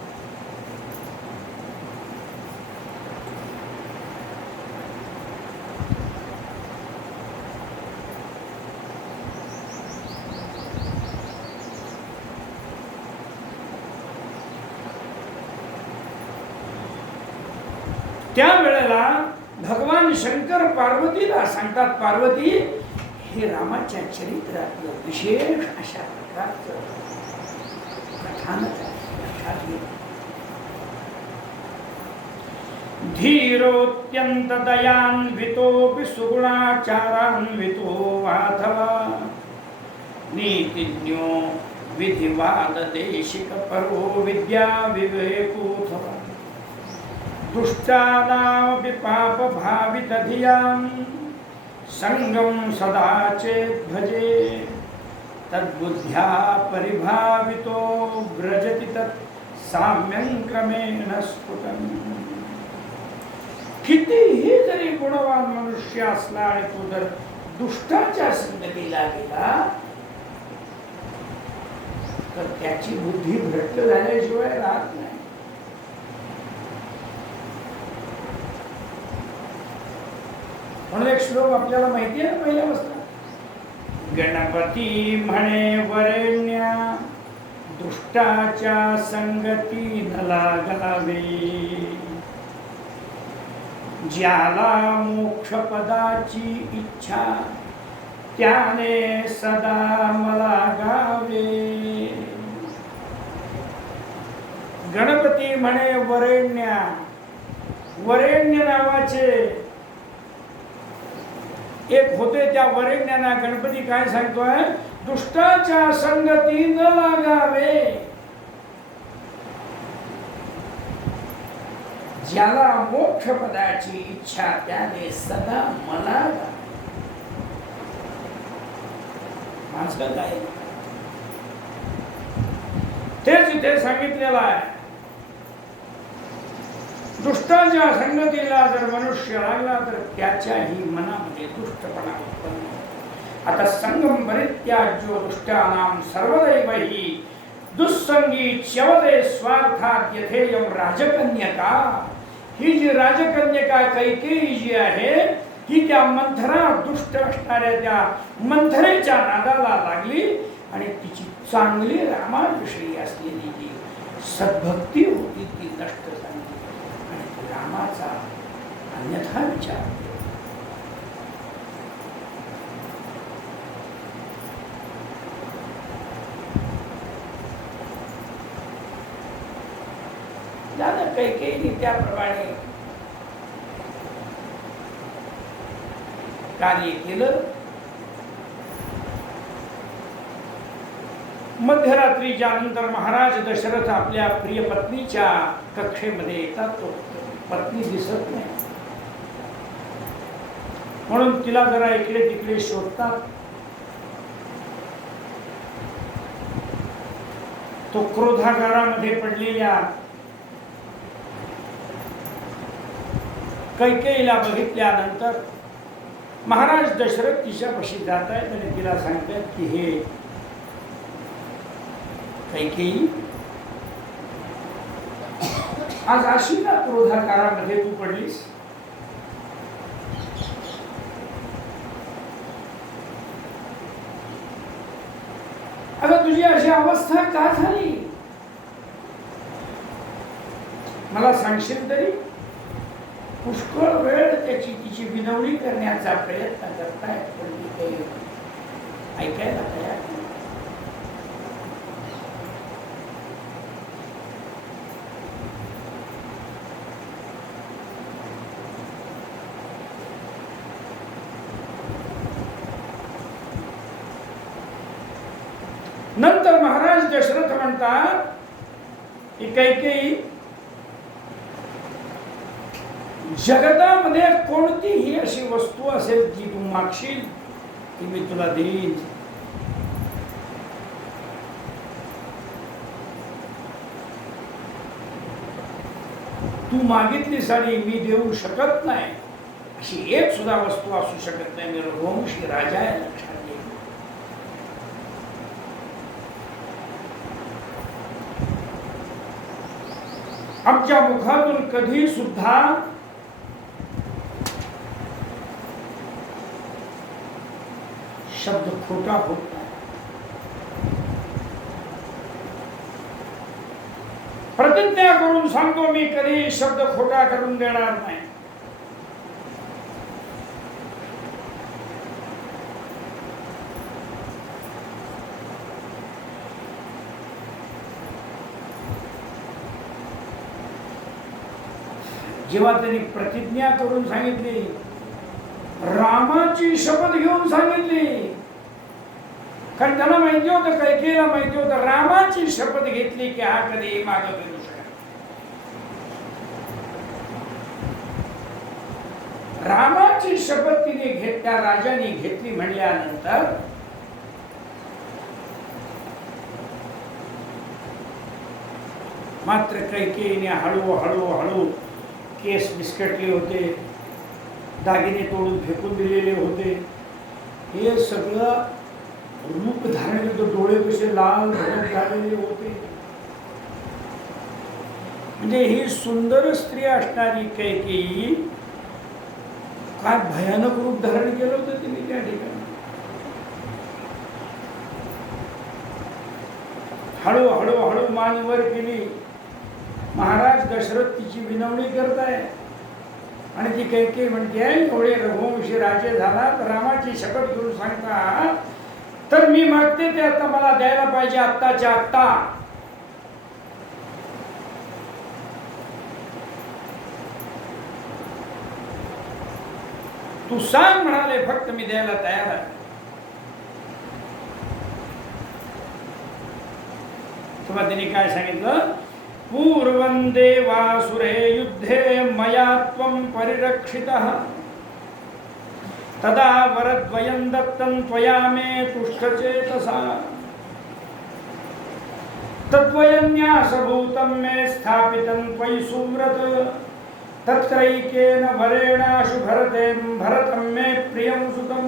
त्या वेळेला भगवान शंकर पार्वतीला सांगतात, पार्वती, हे रामाच्या चरित्रातलं विशेष अशा प्रकारचं कथानक आहे. धीरोत्यंत दयान्वितोऽपि सुगुणाचारान्वितो वाथवा नीतिज्ञो विधिवाद देशिक परो विद्या विवेकोऽथवा दुष्टानामपि पाप भावित धियां संगम सदा चेत् भजे तद्बुद्ध्या परिभावितो व्रजति तत् साम्यं क्रमेण स्फुटम्. कितीही जरी गुणवान मनुष्य असला आणि तो जर दुष्टाच्या संगतीला गेला तर त्याची बुद्धी भ्रष्ट झाल्याशिवाय राहत नाही. म्हणून एक श्लोक आपल्याला माहिती आहे ना पहिल्यापासून, गणपती म्हणे वरेण्या दुष्टाच्या संगती न लागावे, ज्याला मोक्ष पदाची इच्छा त्याने सदा मला गावे. गणपती म्हणे वरेण्या, वरेण्य नावाचे एक होते. त्या वरेण्याना गणपती काय सांगतोय, दुष्टाच्या संगती न लागावे, ज्याला मोक्ष पदाची इच्छा त्याने सदा मला गावे. माझं काय तेच इथे सांगितलेलं आहे. दुष्टाच्या संगतीला जर मनुष्य लागला तर त्याच्याही मनामध्ये दुष्टपणा उत्पन्न होतो. आता संगम परित्याज्यो दुष्टानां सर्वदैवहि दुस्संगी च्यवते स्वार्थात यथेयम राजकन्यका. ही जी राजकन्यका कैकेयी जी आहे ही त्या मंथरा दुष्ट असणाऱ्या त्या मंथरेच्या नादाला लागली आणि तिची चांगली रामाविषयी असलेली जी सद्भक्ती होती ती नष्ट झाली आणि रामाचा अन्यथा विचार. झालं कैकेयीने त्याप्रमाणे कार्य केलं. मध्यरात्रीच्या नंतर महाराज दशरथ आपल्या प्रिय पत्नीच्या कक्षेमध्ये येतात. तो पत्नी दिसत नाही म्हणून तिला जरा इकडे तिकडे शोधतात. तो क्रोधागारामध्ये पडलेल्या कैकेयीला बघितल्यानंतर महाराज दशरथ तिच्यापाशी जात आहेत आणि तिला सांगतात की हे कैकेयी, आज अशी ना क्रोधाकारामध्ये तू पडलीस. अगं तुझी अशी अवस्था का झाली मला सांगशील तरी. पुष्कळ वेळ त्याची तिची विनवणी करण्याचा प्रयत्न करतायत पण ती काही ऐकायला तयार नाही. नंतर महाराज दशरथ म्हणतात की कैकेयी, जगतामध्ये कोणतीही अशी वस्तू असेल जी तू मागशील ती मी तुला देईन. तू मागितलीस आणि मी देऊ शकत नाही अशी एक सुद्धा वस्तू असू शकत नाही. मी रघुवंशी राजा आहे, लक्षात घे. आमच्या मुखातून कधी सुद्धा शब्द खोटा होत नाही. प्रतिज्ञा करून सांगतो मी कधी शब्द खोटा करून देणार नाही. जेव्हा त्यांनी प्रतिज्ञा करून सांगितली, रामाची शपथ घेऊन सांगितली, कारण त्यांना माहिती होतं, कैकेयीला माहिती होतं रामाची शपथ घेतली की हा कधी मागे फिरू शकत. रामाची शपथ तिने घेतल्या राजाने घेतली म्हणल्यानंतर मात्र कैकेयीने हळूहळू केस बिस्कटले होते, दागिने तोडून फेकून दिलेले होते. हे सगळं रूप धारण केलं. डोळे कसे लाल भडक झालेले होते. म्हणजे ही सुंदर स्त्री असणारी कैकेयी काय भयानक रूप धारण केलं होतं तिने त्या ठिकाणी. हळू हळू हळू मान वर केली. महाराज दशरथ तिची विनवणी करताय आणि ती कैकेयी म्हणते एवढे रघुवंशी राजे झाला तर रामाची शपथ घेऊन सांगता तर मी मागते ते आता मला द्यायला पाहिजे आत्ताच्या आत्ता. तू सांग म्हणाले फक्त मी द्यायला तयार आहे. तेव्हा त्यांनी काय सांगितलं पूर्वं देवासुरे युद्धे मया त्वं परिरक्षितः तदा वरद्वयं दत्तं त्वया मे तुष्टचेतसा तद्वयन्यासभूतं मे स्थापितं त्वयि सुव्रत तत्रैकेन वरेणाशु भरतं मे प्रियं सुतं.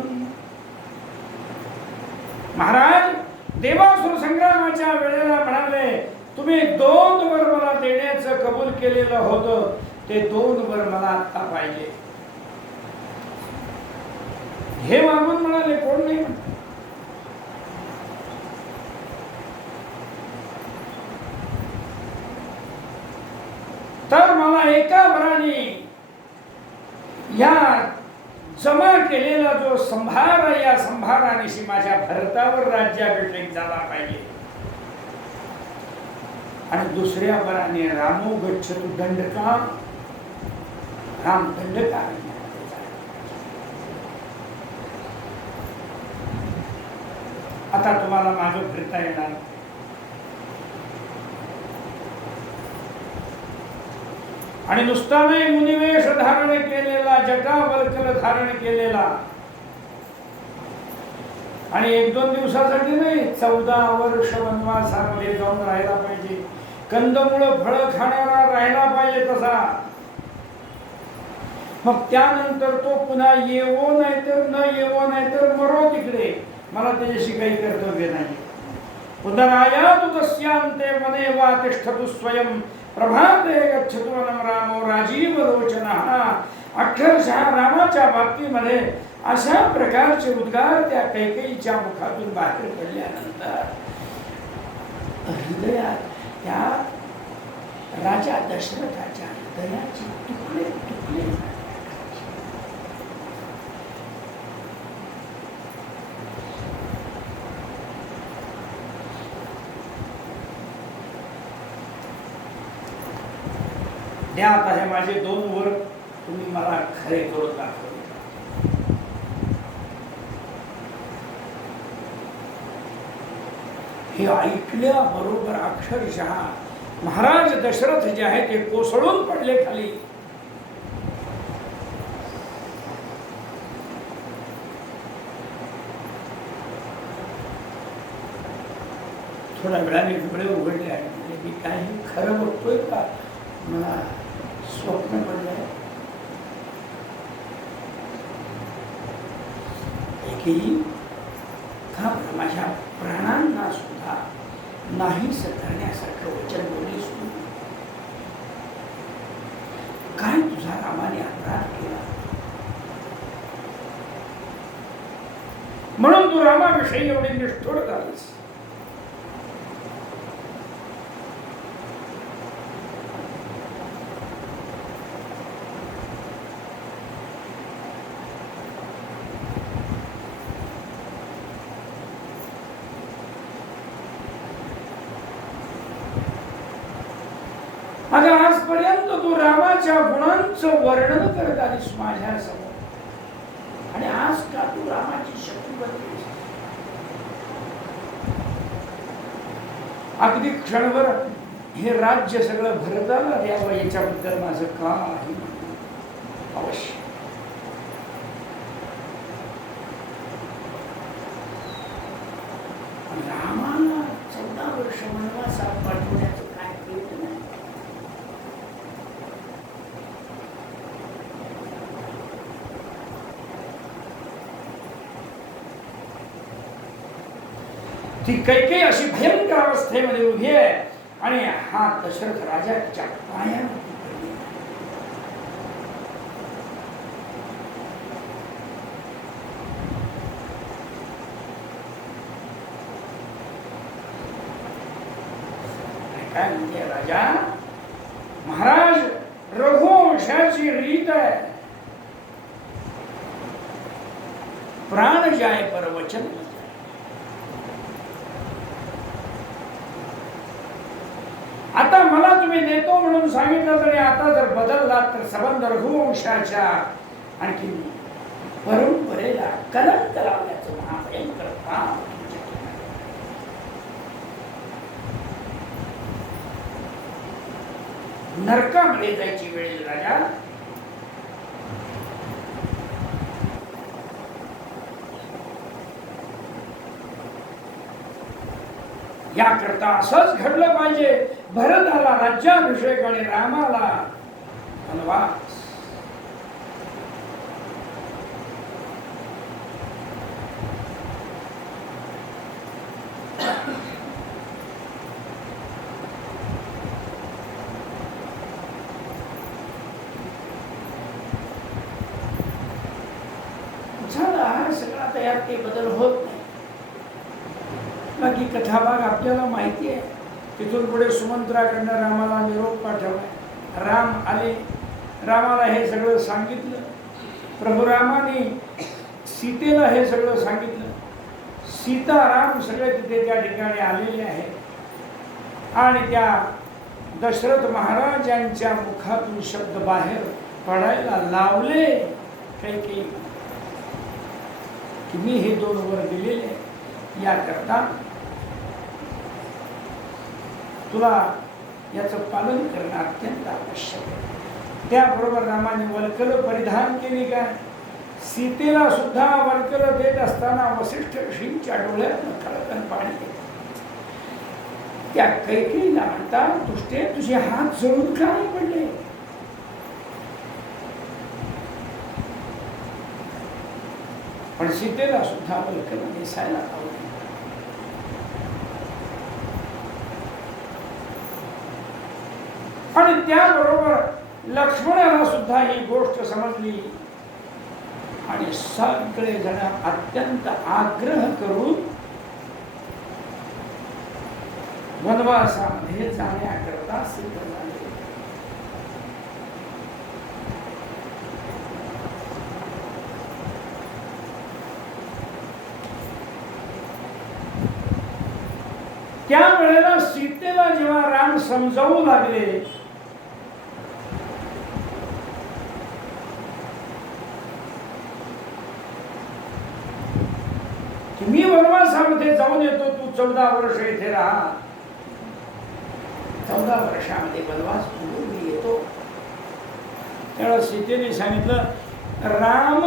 महाराज देवासुर संग्रामाच्या वेळेला म्हणाले तुम्ही 2 वर मला देण्याचं कबूल केलेलं होतं ते 2 वर मला आता पाहिजे. हे मागून म्हणाले कोण नाही तर मला एका वराने या जमा केलेला जो संभार या संभारानिशी माझ्या भरतावर राज्याभिषेक झाला पाहिजे आणि दुसऱ्या वराने रामो गच्छतु दंडका राम दंडका. आता तुम्हाला मागे फिरता येणार. आणि नुसता नाही मुनिवेश धारण केलेला जटावल्कल धारण केलेला आणि 1-2 दिवसासाठी नाही 14 वर्ष वनवासामध्ये जाऊन राहायला पाहिजे. कंदमुळ फळ खाणारा राहायला पाहिजे तसा. मग त्यानंतर तो पुन्हा येवो नाहीतर न येवो नाहीतर मरो तिकडे मला त्याच्याशी काही कर्तव्य नाही. पुनरायातु तस्यांते वने वा तिष्ठतु स्वयं प्रभाते गच्छतु वनं रामो राजीव लोचनः. अक्षरशः रामाच्या बाबतीमध्ये अशा प्रकारचे उद्गार त्या कैकेयीच्या मुखातून बाहेर पडल्यानंतर हृदयात त्या राजा दशरथाच्या हृदयाचे तुकडे तुकडे द्या. आता हे माझे 2 वर तुम्ही मला खरे करून दाखवले. हे ऐकल्याबरोबर अक्षरशः महाराज दशरथ जे आहे ते कोसळून पडले खाली. थोड्या वेळाने डोळे उघडले आहे मी काय खरं बघतोय का मला स्वप्न पडलंय. एकही का माझ्या प्राणांना सुद्धा नाहीस करण्यासारखं वचन बोलली सुरू. काय तुझा रामाने अपराध केला म्हणून तू रामाविषयी एवढी निष्ठुर झालीस. आता आजपर्यंत तू रामाच्या गुणांचं वर्णन करत आलीस माझ्या समोर आणि आज का तू रामाची शक्ती बनलीस. अगदी क्षणभर हे राज्य सगळं भरताना द्यावं याच्याबद्दल माझं काम आहे अवश्य. रामाला 14 वर्ष वनवासात पाठवण्याचं काय केलं नाही. ती कैकेयी अशी भयंकर अवस्थेमध्ये उभी आहे आणि हा दशरथ राजा तिच्या पायावरती पडले. काय म्हणते राजा, महाराज रघुवंशाची रीत आहे, प्राण जाय पर वचन न जाय. आता मला तुम्ही देतो म्हणून सांगितलं तरी आता जर बदलला तर संबंध रघुवंशाच्या आणखी परंपरेला कलंक लावण्याचं महाभयंकर काम. नरकामध्ये जायची वेळ येईल राजा. याकरता असंच घडलं पाहिजे. भरताला राज्याभिषेक आणि रामाला वनवास. झाला सगळा तयार, ते बदल होत नाही. बाकी कथाभाग आपल्याला माहिती आहे. तिथून पुढे सुमंत्राकडनं रामाला निरोप पाठवला. राम आले, रामाला हे सगळं सांगितलं. प्रभू रामाने सीतेला हे सगळं सांगितलं. सीता राम सगळे तिथे त्या ठिकाणी आलेले आहेत आणि त्या दशरथ महाराजांच्या मुखातून शब्द बाहेर पडायला लावले. काही काही की मी हे 2 वर दिलेले याकरता तुला याचं पालन करणं अत्यंत आवश्यक आहे. त्याबरोबर रामाने वल्कल परिधान केली. काय सीतेला सुद्धा वल्कल देत असताना वसिष्ठ ऋषींच्या डोळ्यातून खळखळ पाणी येते. त्या कैकेयीला म्हणतात, दुष्टे तुझे हात जळून का नाही पडले? पण सीतेला सुद्धा वल्कल दिसायला आवडले. आणि त्याबरोबर लक्ष्मणाला सुद्धा ही गोष्ट समजली आणि सगळे जण अत्यंत आग्रह करून वनवासामध्ये जाण्याकरता सिद्ध झाले. त्यावेळेला सीतेला जेव्हा राम समजावू लागले की मी वनवासामध्ये जाऊन येतो, तू 14 वर्ष इथे राहा. 14 वर्षामध्ये वनवास पूर्ण मी येतो. त्यावेळेला सीतेने सांगितलं, राम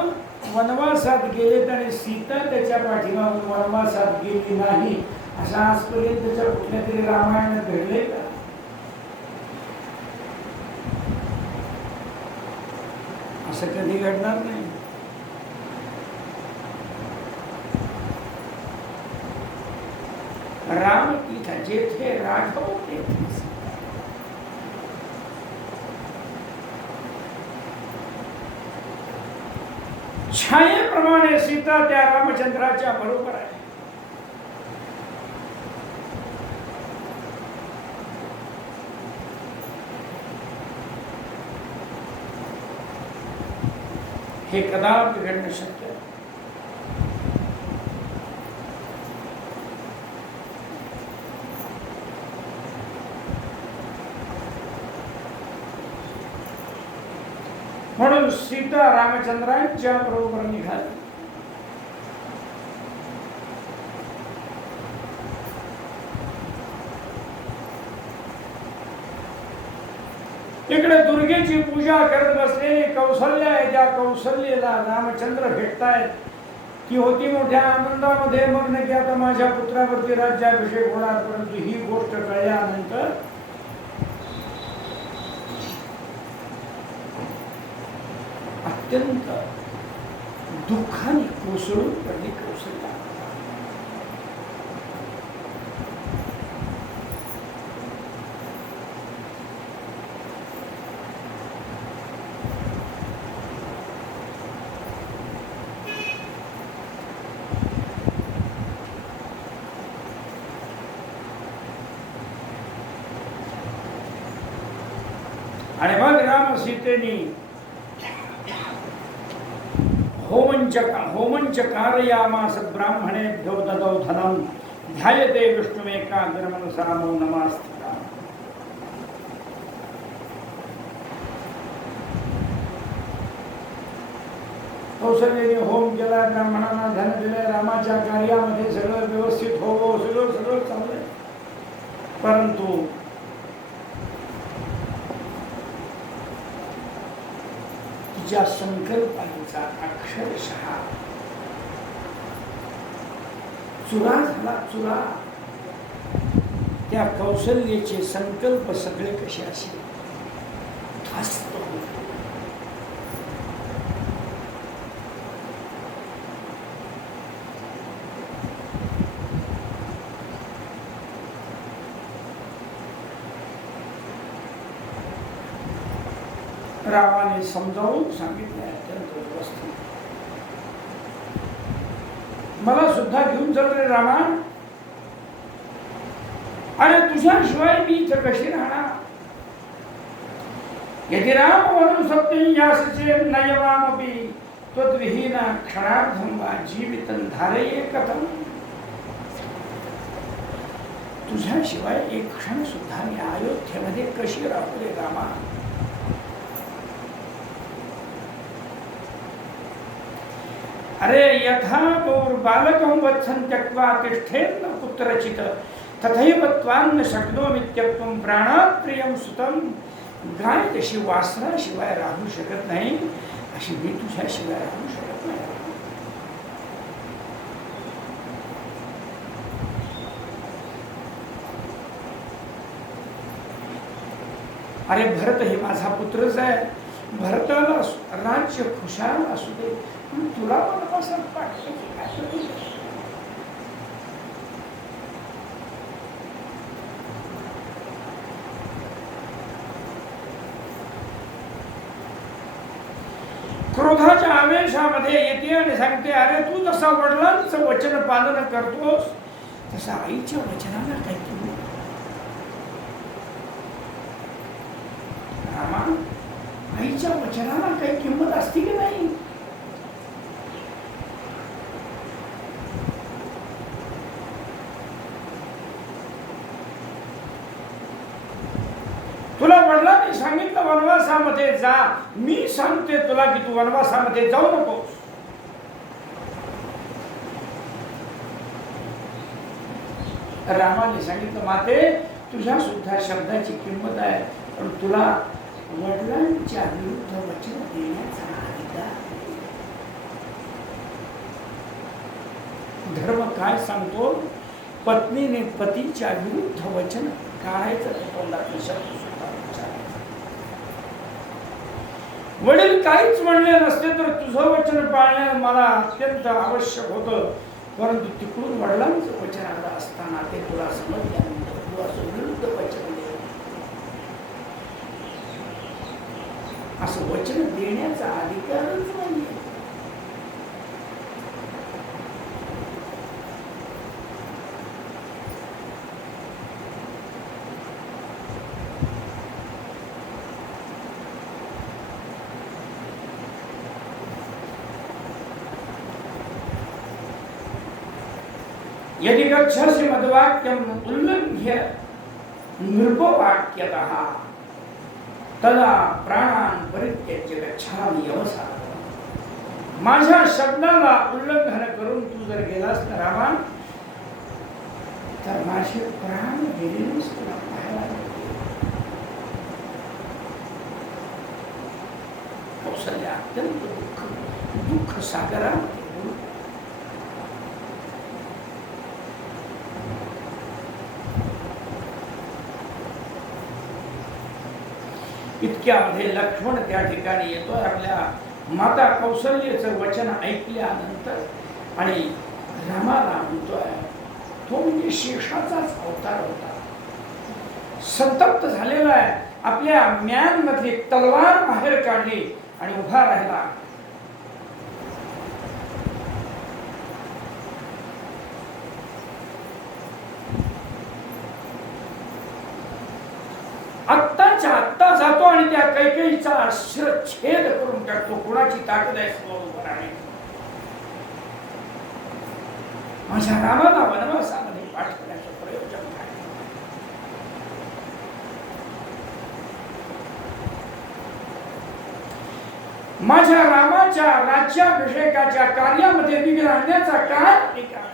वनवासात गेलेत आणि सीता त्याच्या पाठीमागून वनवासात गेली नाही असं आजपर्यंत त्याच्या कुठल्या तरी रामायणात घडले का? असं कधी घडणार नाही. राम तिथं जेथे राघव तेथे सीता. छायेप्रमाणे सीता त्या रामचंद्राच्या बरोबर आहे. हे कदापि घडणं शक्य आहे. म्हणून सीता रामचंद्रांच्या बरोबर निघाली. इकडे दुर्गेची पूजा करत बसलेली कौसल्या आहे. त्या कौसल्येला रामचंद्र भेटतायत. ती होती मोठ्या आनंदामध्ये मग्न की आता माझ्या पुत्रावरती राज्याभिषेक होणार. परंतु ही गोष्ट कळल्यानंतर अत्यंत दुःखाने कोसळून पडली कौसल्या. सीतेनी होमंच कारयामास ब्राह्मणेभ्यो ददौ धनं ध्यायते विष्णुमेकाग्रमनसा मौनमास्थिता. कौशल्याने होम केला, ब्राह्मणांना धन दिले, रामाच्या कार्यामध्ये सगळं व्यवस्थित हो, सगळं चाललंय. परंतु तिच्या संकल्पांचा अक्षरशः चुरा झाला, चुरा. त्या कौशल्याचे संकल्प सगळे कसे असे ध्वस्त होते. रामाने समजावून सांगितले अत्यंत व्यवस्थित. मला सुद्धा घेऊन चल रे रामा. अरे तुझ्याशिवाय मी इथं कशी राहणार. यदि राम वरं सत्यं यासचे नयवामपि त्वद्विहीन क्षणार्धं वा जीवितं धारये कथं. तुझ्याशिवाय एक क्षण सुद्धा मी अयोध्येमध्ये कशी राहू रे रामा. अरे यथा गौर्बालकं वत्सं त्यक्त्वा तिष्ठेन्न कुत्रचित् तथैव त्वां न शक्नोमि त्यक्तुं प्राणात् प्रियं सुतं. गाय जशी वासराशिवाय राहू शकत नाही, अशी मी तुझ्याशिवाय राहू शकत नाही. अरे भरत हे माझा पुत्रच आहे. भरताला राज्य खुशाल असू दे, तुला मनापासून पाठवते. क्रोधाच्या आवेशामध्ये येते आणि सांगते, अरे तू जसा वडिलांचं वचन पालन करतोस तसा आईच्या वचनाला काय तू. रामा, आईच्या वचनाला काही किंमत असते की नाही. तुला वडिलांनी सांगितलं वनवासामध्ये जा, मी सांगते तुला की तू वनवासामध्ये जाऊ नकोस. रामाने सांगितलं, माते तुझ्या सुद्धा शब्दाची किंमत आहे, पण तुला वडिलांच्या विरुद्ध वचन देण्याचा अधिकार. धर्म काय सांगतो, पत्नीने पतीच्या विरुद्ध वचन काढायचं. वडील काहीच म्हणले नसते तर तुझं वचन पाळणे मला अत्यंत आवश्यक होतं, परंतु तिकडून वडिलांचं वचन आलं असताना ते तुला समजल्यानंतर तू असं विरुद्ध वचन दे. असं वचन देण्याचा अधिकारच नाही. यदि गच्छसि मद्वाक्यं उल्लंघ्य नृपवाक्यतः तदा प्राणान् परित्यज्य गच्छामि यमसागरम्. माझ्या शब्दाला उल्लंघन करून तू जर गेलास तर रामा, तर माझे प्राण गेलेच तुला पाहायला मिळतील. कौशल्या अत्यंत दुःख सागरात इतक्यामध्ये लक्ष्मण त्या ठिकाणी येतोय. आपल्या माता कौशल्येचं वचन ऐकल्यानंतर आणि रामाला म्हणतोय, तो म्हणजे शेषाचाच अवतार होता. संतप्त झालेला आहे. आपल्या म्यानमध्ये तलवार बाहेर काढली आणि उभा राहिला. आत्ताच्या आत्ता जातो आणि त्या कैकेयीचा शिरच्छेद करून टाकतो. कुणाची ताकद आहे समोर आहे. माझ्या रामाला वनवासामध्ये पाठवण्याचं प्रयोजन काय? माझ्या रामाच्या राज्याभिषेकाच्या कार्यामध्ये विघ्न आणण्याचा काय निकाल?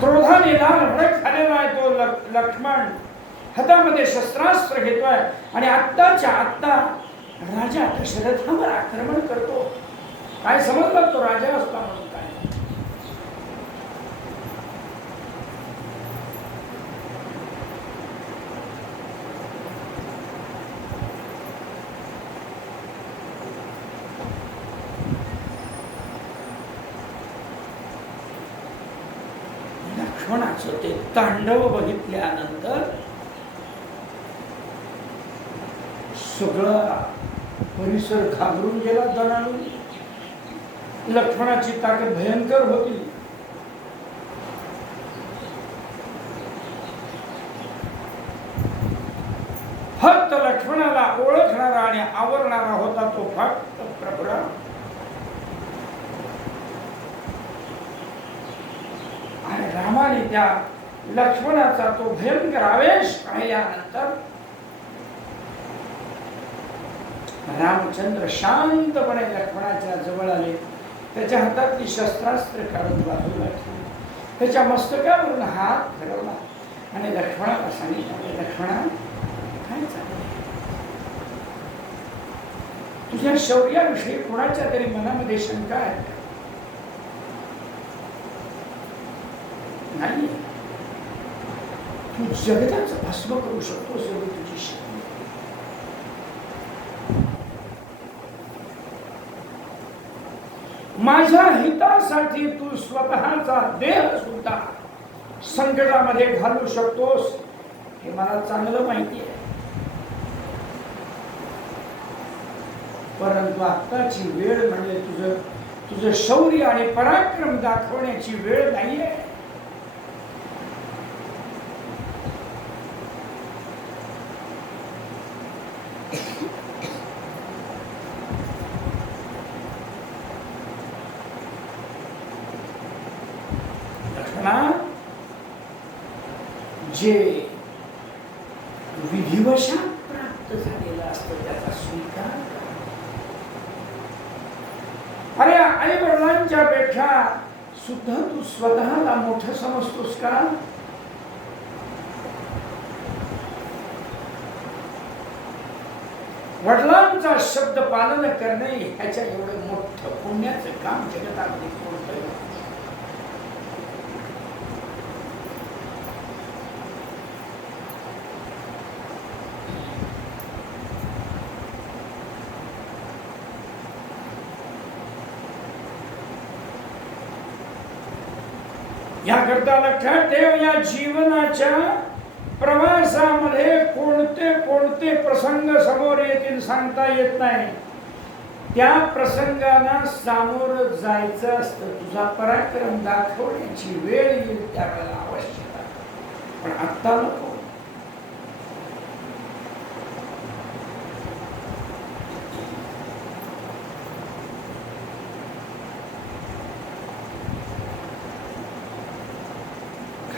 क्रोधाने लाल भडक झालेला आहे तो लक्ष्मण. हातामध्ये शस्त्रास्त्र घेतोय आणि आत्ताच्या आत्ता राजा दशरथावर आक्रमण करतो. काय समजलं तो राजा असता म्हणून काय? लक्ष्मणाचं ते तांडव बघितल्यानंतर सगळा परिसर घाबरून गेला. दणाणून लक्ष्मणाची ताकद भयंकर होती. फक्त लक्ष्मणाला ओळखणारा आणि आवरणारा होता तो फक्त प्रभुराम. आणि रामाने त्या लक्ष्मणाचा तो भयंकर आवेश पाहिल्यानंतर रामचंद्र शांतपणे लक्ष्मणाच्या जवळ आले. त्याच्या हातातली शस्त्रास्त्र काढून बाजूला ठेवली. त्याच्या मस्तकावरून हात फिरवला आणि लक्ष्मणाला सांगितलं, लक्ष्मणा काय चाललंय? तुझ्या शौर्याविषयी कोणाच्या तरी मनामध्ये शंका आहे का? नाही. तू जगताच भस्म करू शकतोस एवढी तुझी शक्ती. माझ्या हितासाठी तू स्वतःचा देह सुद्धा संकटामध्ये घालू शकतोस हे मला चांगलं माहिती आहे. परंतु आत्ताची वेळ म्हणजे तुझं शौर्य आणि पराक्रम दाखवण्याची वेळ नाहीये. जे विधिवशात प्राप्त झालेलं असतं त्याचा स्वीकार कर. अरे आई वडिलांच्या पेक्षा सुद्धा तू स्वतःला मोठं समजतोस का? वडिलांचा शब्द पालन करणे ह्याच्या एवढं मोठं पुण्याचं काम जगतामध्ये कोणतं? याकरता लक्षात ठेव, या जीवनाच्या प्रवासामध्ये कोणते कोणते प्रसंग समोर येतील सांगता येत नाही. त्या प्रसंगाला सामोरं जायचं असतं. तुझा पराक्रम दाखवण्याची वेळ येईल त्यावेळेला आवश्यक आहे, पण आत्ता नको.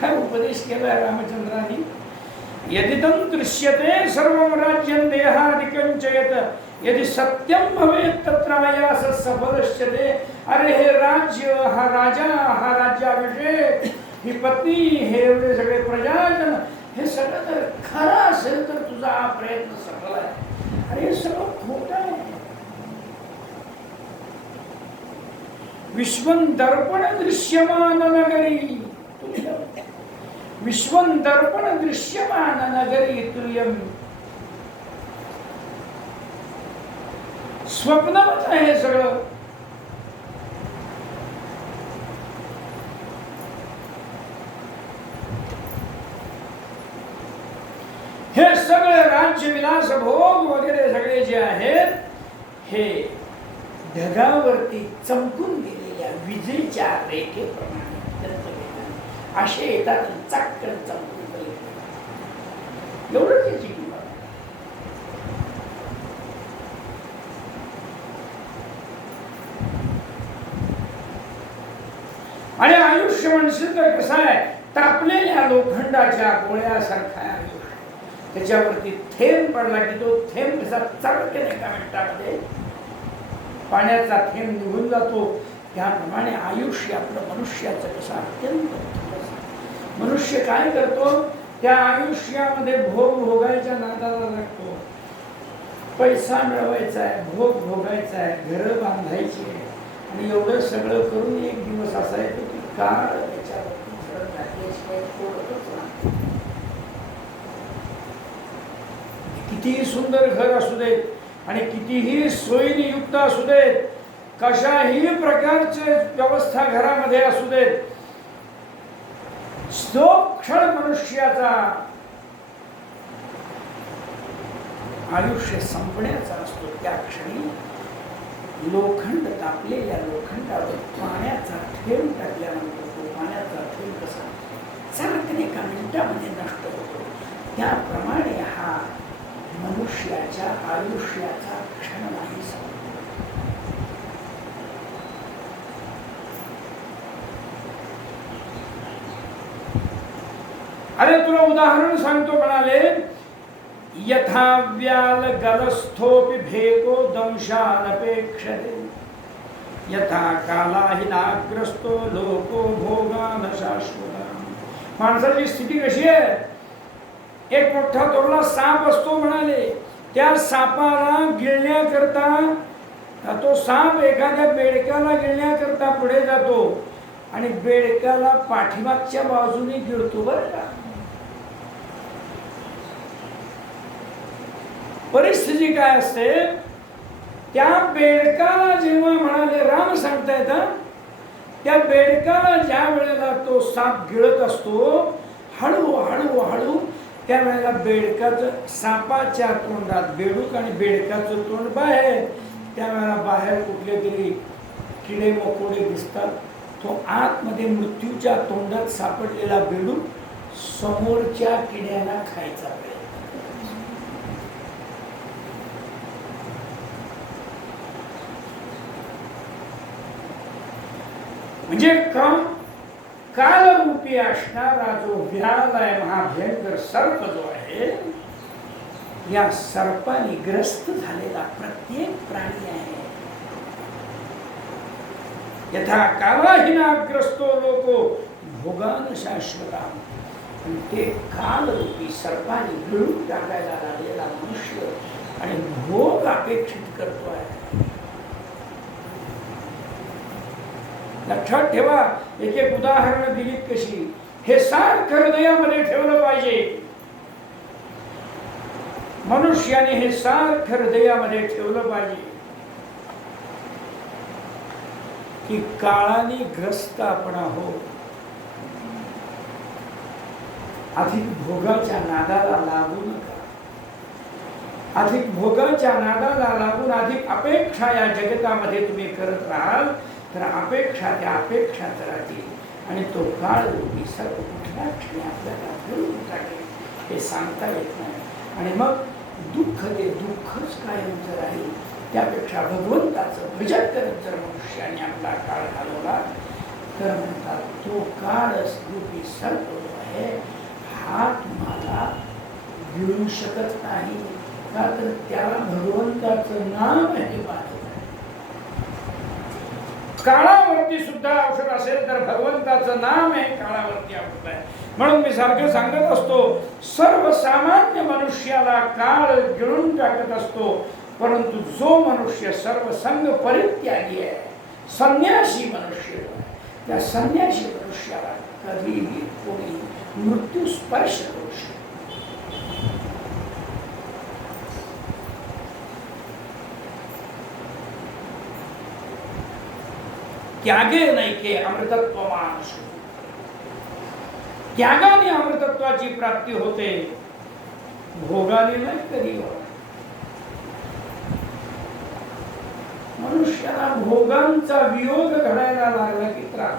काय उपदेश केला रामचंद्रांनी? यदिदं दृश्यते सर्वं राज्यं देहादिकं च यत् यदि सत्यं भवेत् तत्र आयास सफलश्चते. अरे हे राज्य, हा राजा, हा राज्याभिषेक, ही पत्नी, हे एवढे सगळे प्रजाजन, हे सगळं जर खरं असेल तर तुझा हा प्रयत्न सफल आहे. अरे हे सगळं खोटं आहे. विश्वं दर्पण दृश्यमान नगरी, विश्वं दर्पण दृश्यमान नगरी तुल्यम. स्वप्नवत आहे सगळं. हे सगळे राज्यविलास भोग वगैरे सगळे जे आहेत हे ढगावरती चमकून गेलेल्या विजेच्या रेखेप्रमाणे असे येतात चटकन चमकून एवढंच याची किंमत. आणि आयुष्य म्हणशील तर कसं आहे, तापलेल्या लोखंडाच्या गोळ्यासारखा आयुष्य. त्याच्यावरती थेंब पडला की तो थेंब कसा चटकन एका मिनिटामध्ये पाण्याचा थेंब निघून जातो. त्याप्रमाणे आयुष्य आपलं मनुष्याचं कसं अत्यंत. मनुष्य काय करतो, त्या आयुष्यामध्ये भोग भोगायच्या नादाला लागतो. पैसा मिळवायचा आहे, भोग भोगायचा आहे, घरं बांधायची आहे. आणि एवढं सगळं करून एक दिवस असा येतो की काळ त्याच्यावरती झडप घातल्याशिवाय सोडतच नाही. कितीही सुंदर घर असू देत आणि कितीही सोयीने युक्त असू देत, कशाही प्रकारचे व्यवस्था घरामध्ये असू देत, जो क्षण मनुष्याचा आयुष्य संपण्याचा असतो त्या क्षणी लोखंड, तापलेल्या लोखंडावर पाण्याचा थेंब टाकल्यानंतर तो पाण्याचा थेंब कसा चटकन एका मिनिटामध्ये नष्ट होतो, त्याप्रमाणे हा मनुष्याच्या आयुष्याचा क्षण नाही. अरे तुला उदाहरण सांगतो, म्हणाले यथा व्याल गलस्थोपि भेको दंशानपेक्षते यथा कालाहीनाग्रस्तो लोको भोगान शाश्वता. माणसाची स्थिती कशी आहे, एक मोठा तोरला साप असतो म्हणाले, त्या सापाला गिळण्याकरता तो साप एखाद्या बेडकाला गिळण्याकरता पुढे जातो आणि बेडकाला पाठीमागच्या बाजूने गिळतो बरं का. परिस्थिती काय असते, त्या बेडकाला जेव्हा म्हणाले राम सांगतायत, त्या बेडकाला ज्या वेळेला तो साप गिळत असतो हळू हळू हळू, त्यावेळेला बेडकाचं सापाच्या तोंडात बेडूक आणि बेडकाचं तोंड बाहेर, त्यावेळेला बाहेर कुठले तरी किडे मकोडे दिसतात. तो आतमध्ये मृत्यूच्या तोंडात सापडलेला बेडूक समोरच्या किड्यांना खायचा प्रयत्न. म्हणजे कालरूपी असणारा जो व्याल आहे, महाभयंकर सर्प जो आहे, या सर्पाने ग्रस्त झालेला प्रत्येक प्राणी आहे. यथा कालाहीनाग्रस्तो लोको भोगान शाश्वता. ते कालरूपी सर्पाने गिळून टाकायला लागलेला मनुष्य आणि भोग अपेक्षित करतो आहे. लक्षात ठेवा, एक एक उदाहरण दिलीत कशी, हे सारखं हृदयामध्ये ठेवलं पाहिजे. मनुष्याने हे सारखं हृदयामध्ये ठेवलं पाहिजे की काळाने ग्रस्त आपण आहोत. अधिक भोगाच्या नादाला लागू नका. अधिक भोगाच्या नादाला लागून अधिक अपेक्षा या जगतामध्ये तुम्ही करत राहाल तर अपेक्षा त्या अपेक्षाच राहतील आणि तो काळ रूपी सर्व कुठल्या क्षणी आपल्याला घेऊन टाकेल हे सांगता येत नाही. आणि मग दुःख ते दुःखच कायमचं राहील. त्यापेक्षा भगवंताचं भजन करत जर मनुष्याने आपला काळ घालवला तर म्हणतात तो काळ रूपी सर्व जो आहे हा तुम्हाला घेऊ शकत नाही, का तर त्याला भगवंताचं नाम हे बाधत. काळावरती सुद्धा औषध असेल तर भगवंताचं नाम आहे काळावरती औषध आहे. म्हणून मी सारखं सांगत असतो, सर्वसामान्य मनुष्याला काळ गिळून टाकत असतो, परंतु जो मनुष्य सर्वसंग परित्यागी आहे, संन्यासी मनुष्य आहे, त्या संन्यासी मनुष्याला कधीही कोणी मृत्यू स्पर्श करू शकतो. त्यागे नैके अमृतत्वमान. त्यागाने अमृतत्वाची प्राप्ती होते, भोगाने नाही कधी होत. मनुष्याला भोगांचा वियोग घडायला लागला की त्रास.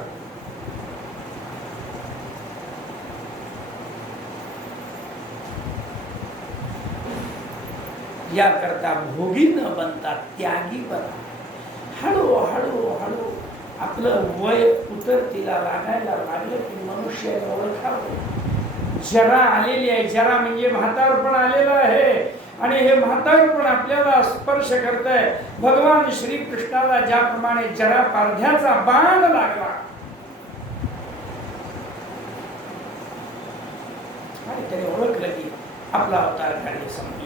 याकरता भोगी न बनता त्यागी बना. हळू हळू हळू आपलं वय उतरतीला लागायला लागलं की मनुष्याने ओळखावं. जरा आलेली आहे. जरा म्हणजे म्हातारपण आलेलं आहे आणि हे म्हातारपण आपल्याला स्पर्श करत आहे. भगवान श्रीकृष्णाला ज्याप्रमाणे जरा पारध्याचा बाण लागला आणि त्याने ओळखलं की आपला अवतार कार्य संपलं.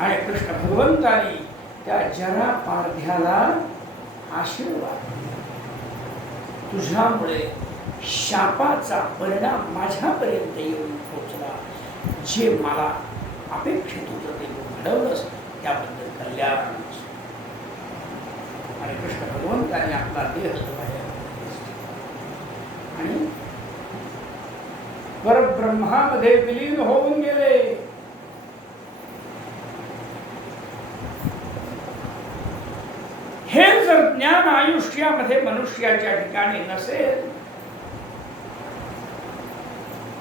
आणि कृष्ण भगवंतानी त्या जरा पारध्याला आशीर्वाद, तुझ्यामुळे शापाचा परिणाम माझ्यापर्यंत येऊन पोहोचला. जे मला अपेक्षित होतं ते घडवलंस त्याबद्दल कल्याण. आणि कृष्ण भगवंताने आपला देह आणि परब्रह्मामध्ये विलीन होऊन गेले. हे जर ज्ञान आयुष्यामध्ये मनुष्याच्या ठिकाणी नसेल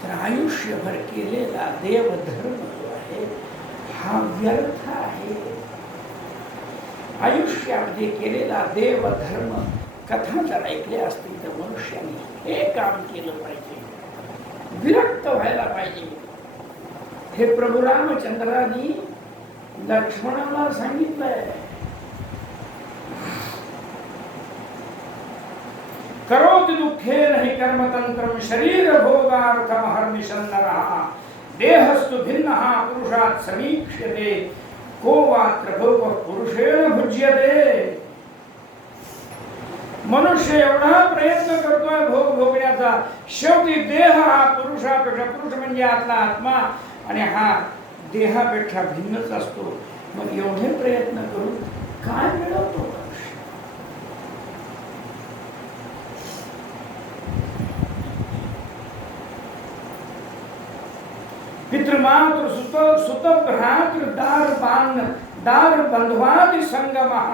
तर आयुष्यभर केलेला देवधर्म जो आहे हा व्यर्थ आहे. आयुष्यामध्ये केलेला देवधर्म कथा जर ऐकल्या असतील तर मनुष्याने हे काम केलं पाहिजे, विरक्त व्हायला पाहिजे. हे प्रभू रामचंद्रांनी लक्ष्मणाला सांगितलंय. करोति दुःखेन हि कर्मतंत्रम शरीर भोगार्थम हर्निशं नरः देहस्तु भिन्नः पुरुषात् समीक्ष्यते को वात्र भोगः पुरुषेण भुज्यते. मनुष्य एवढा प्रयत्न करतोय भोग भोगण्याचा, शेवटी देह हा पुरुषापेक्षा, पुरुष म्हणजे आतला आत्मा, आणि हा देहापेक्षा भिन्नच असतो. मग एवढे प्रयत्न करून काय मिळवतो मनुष्य? पितृमातृ सुत भ्रातृ दार बंधवादि संगमः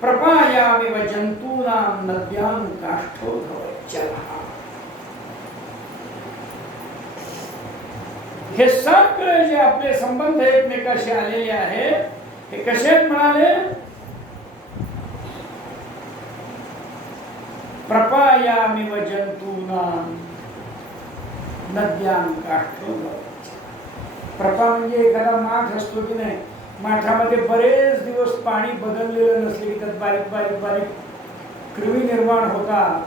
प्रपायामिव जंतूनां नद्यां काष्ठोद्भवच्चलः. हे सगळे जे आपले संबंध एकमेकाशी आलेले आहेत हे कसे म्हणाले? प्रपायामिव जंतूनां नद्यां काष्ठोद्भवच्चलः. प्रपा म्हणजे एखादा माठ असतो की नाही, माठामध्ये बरेच दिवस पाणी बदललेलं नसले की त्यात बारीक बारीक बारीक कृमी निर्माण होतात.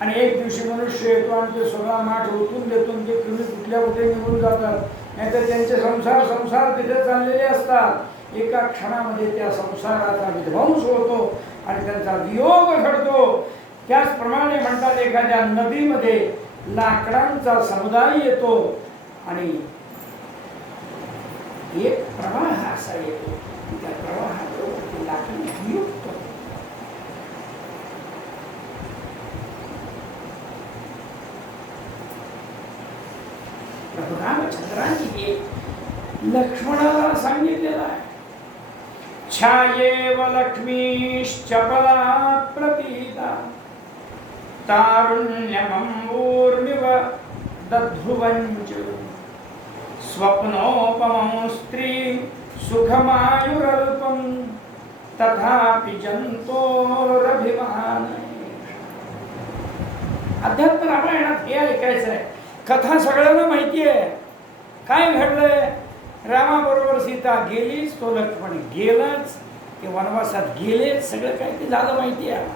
आणि एक दिवशी मनुष्य येतो आणि ते सगळा माठ ओतून देतो, ते कृमी कुठल्या कुठे निघून जातात. नाहीतर त्यांचे संसार तिथे चाललेले असतात. एका क्षणामध्ये त्या संसाराचा विध्वंस होतो आणि त्यांचा वियोग घडतो. त्याचप्रमाणे म्हणतात एखाद्या नदीमध्ये लाकडांचा समुदाय येतो आणि एक प्रवाह असा येतो, त्या प्रवाहात लाकडी वियुक्त होतो. प्रभू रामचंद्रांनी हे लक्ष्मणाला सांगितलेलं आहे. छायेव लक्ष्मीश्चपला प्रतीता तारुण्यमंबूर्मिव दध्रुवञ्च स्वप्नोपमं स्त्री सुखमायुरल्पं तथापि जंतोरभिमान. अध्यात्म रामायणात हे ऐकायचं आहे. कथा सगळ्यांना माहिती आहे. काय घडलंय? रामाबरोबर सीता गेलीच, तो लक्ष्मण गेलाच, ते वनवासात गेलेच, सगळं काय ते झालं माहिती आहे.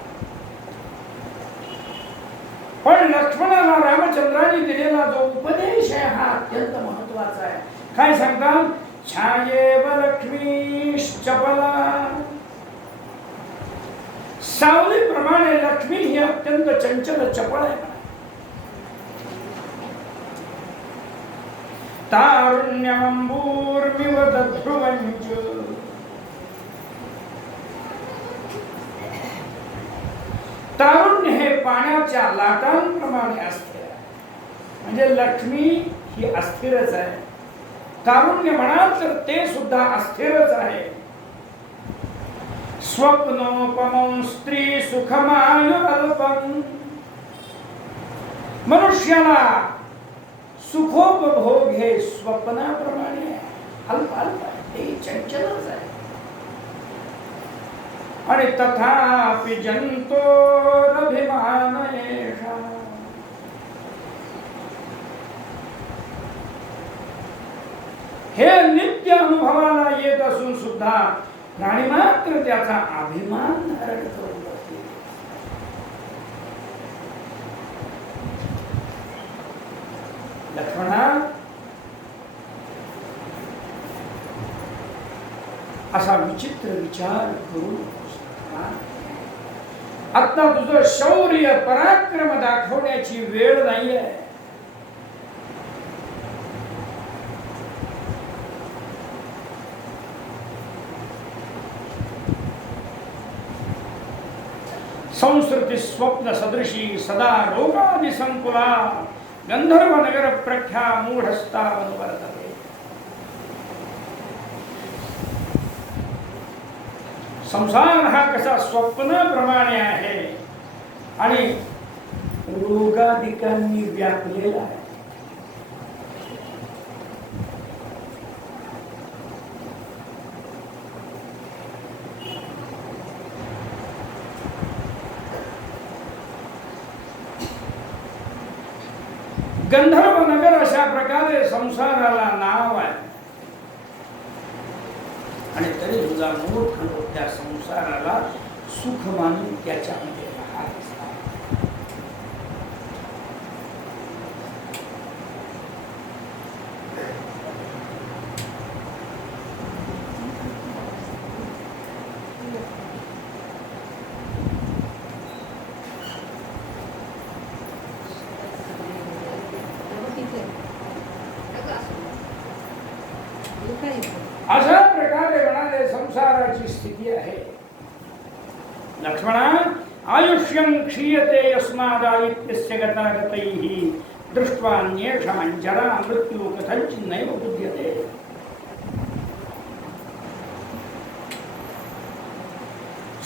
पण लक्ष्मणाला रामचंद्रांनी दिलेला जो उपदेश आहे हा अत्यंत महत्वाचा आहे. काय सांगतात? छायेव लक्ष्मीश्चपला. सावलीप्रमाणे लक्ष्मी ही अत्यंत चंचल चपळ आहे. तारुण्यमंबूर्मिव दध्रुवञ्च. तारुण्य हे पाण्याच्या लाटांप्रमाणे अस्थिर आहे. म्हणजे लक्ष्मी ही अस्थिरच आहे. तारुण्य म्हणाल तर ते सुद्धा अस्थिरच आहे. स्वप्नोपमं स्त्री सुखमायुरल्पं. मनुष्याला सुखोपभोग हे स्वप्नाप्रमाणे आहे, अल्प अल्प आहे, ते चंचलच आहे. आणि तथापि जंतोरभिमान एषा, हे नित्य अनुभवाला येत असून सुद्धा प्राणी मात्र त्याचा अभिमान धारण करून बसले. लक्ष्मणा, असा विचित्र विचार करू आता तुझं शौर्य पराक्रम दाखवण्याची वेळ नाहीये. संस्कृती स्वप्न सदृशी सदा रोगादि संकुला गंधर्व नगर प्रख्या मूढस्ता अनुवर्तते. संसार हा कसा स्वप्नाप्रमाणे आहे आणि रोगादिकांनी व्यापलेला आहे. गंधर्व नगर अशा प्रकारे संसाराला नाव आहे आणि तरी तुझा मोठ त्या संसाराला सुख मानून त्याच्यामध्ये राहत असतात. अशा प्रकारे म्हणाले संसाराची स्थिती आहे. लक्ष्मणा, आयुष्यं क्षीयते यस्मादादित्यस्य गतागतैः दृष्ट्वा अन्येषां जरा मृत्यु कथंचिन्नैव बुध्यते.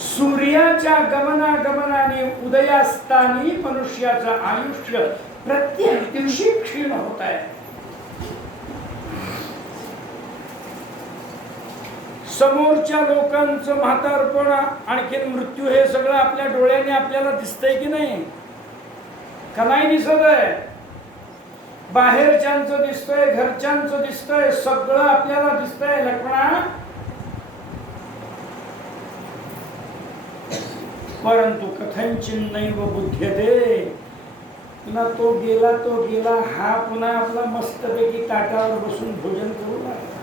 सूर्याच्या गमनागमनाने उदयास्तानी मनुष्याचं आयुष्य प्रत्येक दिवशी क्षीण होत आहे. समोरच्या लोकांचं म्हातारपण आणखीन मृत्यू हे सगळं आपल्या डोळ्याने आपल्याला दिसतंय की नाही? का नाही दिसत आहे? बाहेरच्यांचं दिसतंय, घरच्यांचं दिसतंय, सगळं आपल्याला दिसतंय. लक्ष्मणा, परंतु कथंचिन्नैव बुध्यते. पुन्हा तो गेला, हा पुन्हा आपला मस्तपैकी ताटावर बसून भोजन करू लागला.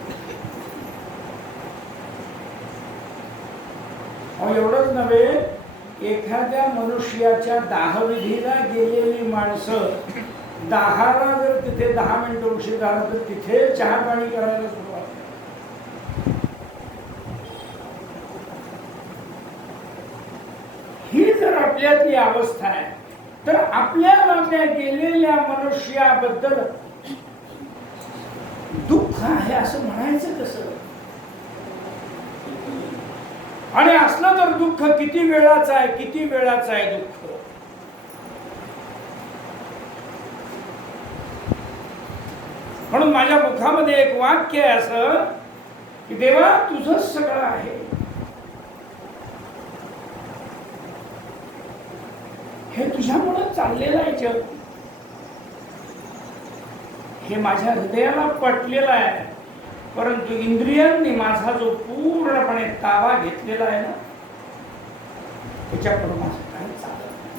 एवढंच नव्हे, एखाद्या मनुष्याच्या दाहविधीला गेलेली माणसं दाहाला जर तिथे 10 मिनिटं उशीर झाला तर तिथे चहा पाणी करायला सुरुवात. ही जर आपल्यातली अवस्था आहे तर आपल्याला त्या गेलेल्या मनुष्याबद्दल दुःख आहे असं म्हणायचं कसं? आणि असलं तर दुःख किती वेळाचं आहे, किती वेळाचं आहे दुःख? म्हणून माझ्या मुखामध्ये एक वाक्य आहे असं की देवा तुझंच सगळं आहे. हे तुझ्यामुळे चाललेलं आहे जग. हे माझ्या हृदयाला पटलेलं आहे. परंतु इंद्रियांनी माझा जो पूर्णपणे ताबा घेतलेला आहे ना, त्याच्याकडून माझं काही चालत नाही.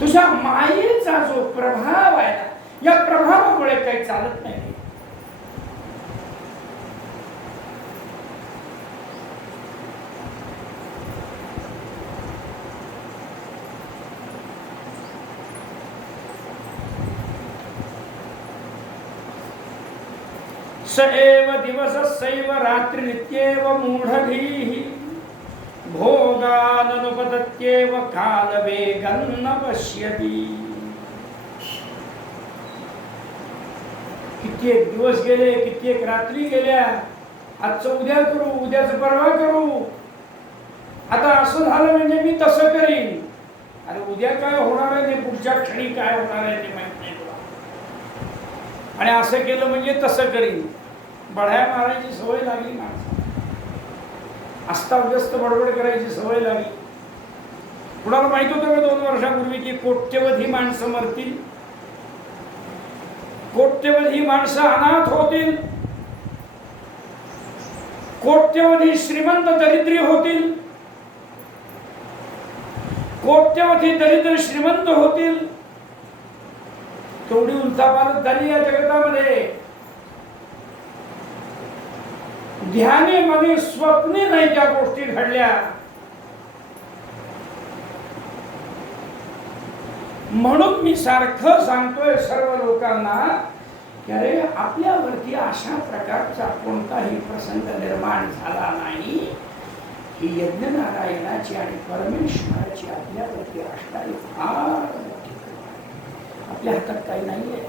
तुझ्या मायेचा जो प्रभाव आहे ना, या प्रभावामुळे काही चालत नाही. स एव दिवसस्यैव रात्रिनित्येव मूढधीः भोगाननुपदत्येव कालवेगं न पश्यति. कित्येक दिवस गेले, कित्येक रात्री गेल्या. आजचं उद्या करू, उद्याचं परवा करू. आता असं झालं म्हणजे मी तसं करीन. अरे उद्या काय होणार आहे ते पुढच्या क्षणी काय होणार आहे ते माहित नाही तुला. आणि असं केलं म्हणजे तसं करीन, बढाया मारायची सवय लागली माणसाला, अस्ताव्यस्त बडबड करायची सवय लागली. कुणाला माहित होतं का 2 वर्षापूर्वी की कोट्यवधी माणसं मरतील, कोट्यवधी माणसं अनाथ होतील, कोट्यवधी श्रीमंत दरिद्री होतील, कोट्यवधी दरिद्र श्रीमंत होतील. तेवढी उलथापालथ झाली या जगतामध्ये. ध्यानीमध्ये स्वप्ने नाही त्या गोष्टी घडल्या. म्हणून मी सारखं सांगतोय सर्व लोकांना की अरे आपल्यावरती अशा प्रकारचा कोणताही प्रसंग निर्माण झाला नाही ही यज्ञ नारायणाची आणि परमेश्वराची आपल्यावरती असणारी फार मोठी कृपा आहे. आपल्या हातात काही नाहीये.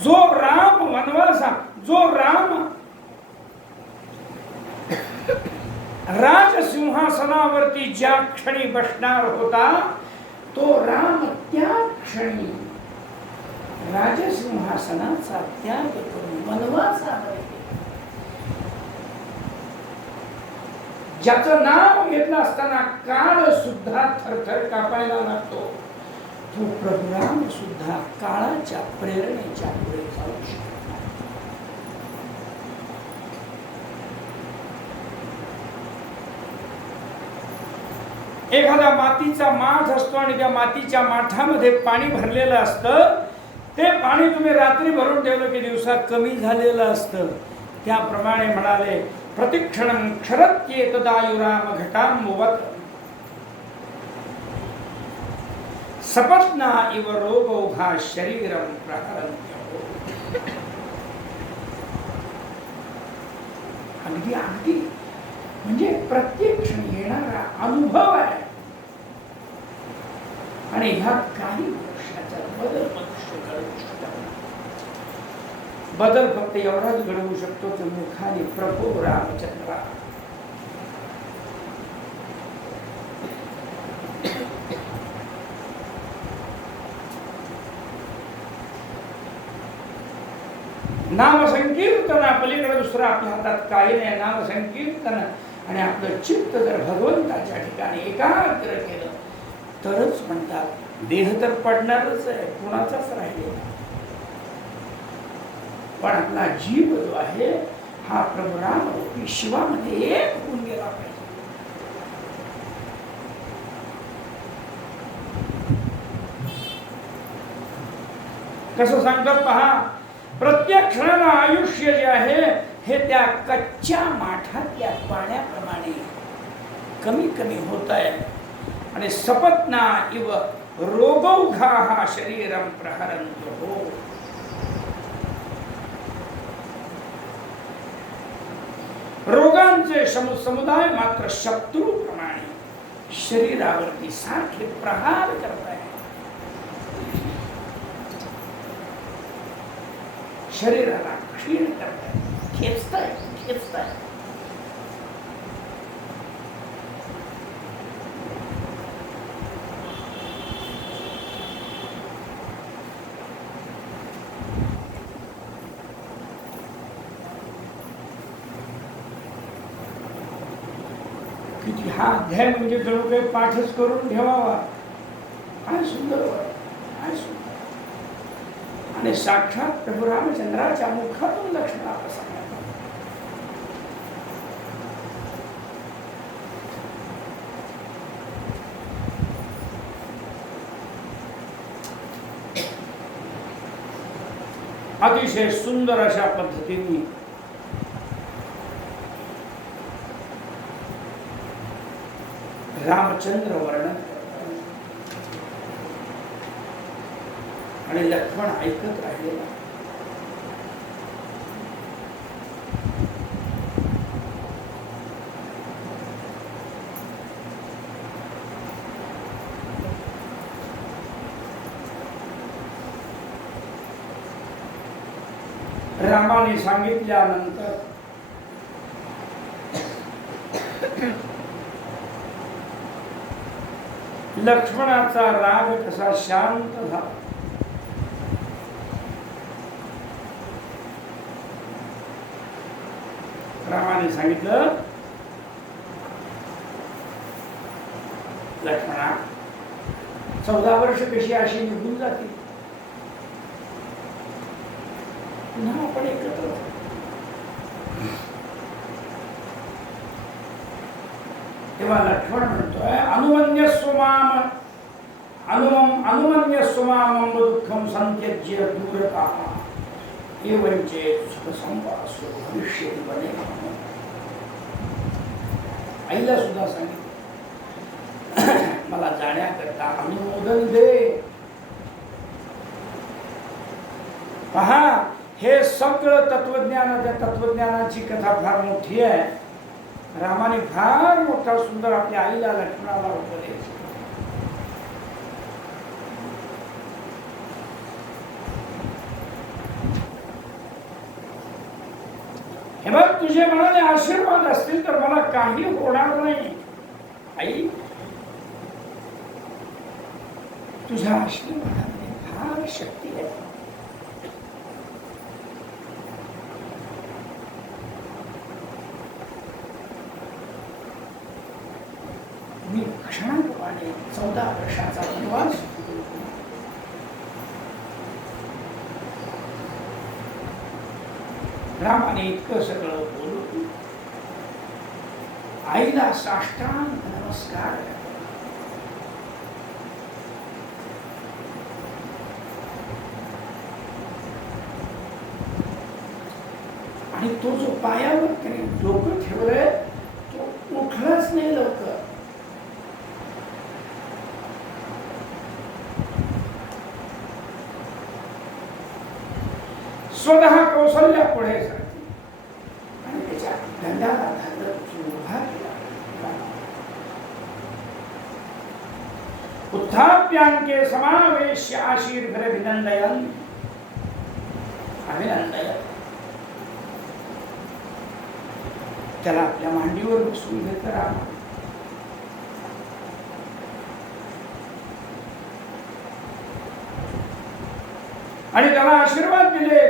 जो राम वनवासा, जो राम राजसिंहासनावरती ज्या क्षणी बसणार होता तो राम त्या क्षणी राजसिंहासनाचा त्याग करून वनवासावर गेला. ज्याचं नाव घेतलं असताना काळ सुद्धा थरथर कापायला लागतो, तो प्रभू राम सुद्धा काळाच्या प्रेरणेच्या पुढे जाऊ शकतो. एखादा मातीचा माठ असतो आणि त्या मातीच्या माठामध्ये पाणी भरलेलं असतं. ते पाणी तुम्ही रात्री भरून ठेवलं की दिवसात कमी झालेलं असतं. त्याप्रमाणे म्हणाले प्रतिक्षणं क्षरत्येतदायुराम घटांबुवत् सपत्ना इव रोगौघा शरीरं प्रहरन्त्यो. अगदी अगदी म्हणजे प्रत्येक क्षणी येणारा अनुभव आहे. आणि ह्या काही वर्षाचा बदल मनुष्य घडवू शकतो. बदल फक्त एवढाच घडवू शकतो की मुखाने प्रभू रामचंद्र नाम संकीर्तना पलीकडे दुसरं आपल्या हातात काही नाही. नाम संकीर्तन आणि आपलं चित्त जर भगवंताच्या ठिकाणी एकाग्र केलं तरच म्हणतात देह तर पडणारच आहे, कुणाचाच राहिलेला, पण आपला जीव जो आहे हा प्रभू राम शिवामध्ये एक होऊन गेला पाहिजे. कसं सांगतात पहा, प्रत्येक क्षणाला आयुष्य जे आहे हे त्या कच्च्या माठातल्या पाण्याप्रमाणे कमी कमी होत आहे. आणि सपत्ना इव रोगौघा शरीरं प्रहरन्तो. रोगांचे समुदाय मात्र शत्रूप्रमाणे शरीरावरती सारखे प्रहार करत आहे. शरीराला क्षीण करताय, खेचताय खेचताय. किती हा अध्याय म्हणजे जणू काही पाठच करून ठेवावा. काय सुंदर वाट, काय सुंदर. आणि साक्षात प्रभू रामचंद्राच्या मुखातून लक्ष्मणाला सांगितलं. अतिशय सुंदर अशा पद्धतीने रामचंद्र वर्णन आणि लक्ष्मण ऐकत राहिलेला. रामाने सांगितल्यानंतर लक्ष्मणाचा राग कसा शांत झाला. रामाने सांगितलं, लक्ष्मणा 14 वर्ष कशी अशी निघून जातील, पुन्हा आपण एकत्र. तेव्हा लक्ष्मण म्हणतोय, अनुमन्यस्व माम दुःखम संत्यज्य दूरतः एवंचे सुखसंवासो भविष्यति बने. आईला सुद्धा सांगितलं, मला जाण्याकरता अनुमोदन दे. पहा, हे सगळं तत्वज्ञानाची कथा फार मोठी आहे. रामाने फार मोठा सुंदर आपल्या आईला लक्ष्मणाला उपदेश. हे बघ, तुझे मनाने आशीर्वाद असतील तर मला काही होणार नाही. आई, तुझ्या आशीर्वादाने फार शक्ती आहे. मी क्षणाप्रमाणे 14 वर्षाचा वनवास. रामाने इतकं सगळं बोलून आईला साष्टांग नमस्कार. आणि तो जो पायावर त्याने डोकं ठेवलंय तो उठलाच नाही लवकर. स्वतः कौशल्या पुढे सरकली आणि त्याच्या दंडाला धरलं, उभा केला. उत्थाप्यांके समावेश आशीर्भिरभिनंदयन् अभिनंदयन्. त्याला आपल्या मांडीवर बसवून घेतलं रामा. आणि त्याला आशीर्वाद दिले.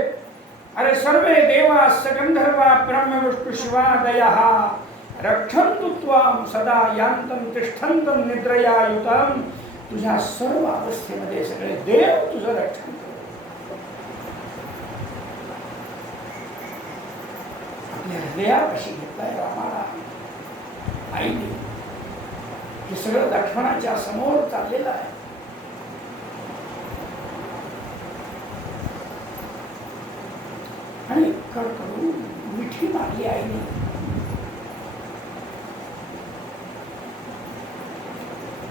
अरे सर्वे देवा सकंधर्वा ब्रह्म विष्णु शिवादयः रक्षन्तु त्वां सदा यान्तं तिष्ठन्तं निद्रया युतं. तुझ्या सर्व अवस्थेमध्ये सगळे देव तुझं रक्षण करतात. आपल्या हृदयापाशी घेतलाय रामाला आईने. हे सगळं लक्ष्मणाच्या समोर चाललेलं आहे. आणि करून मिठी मारली आईने.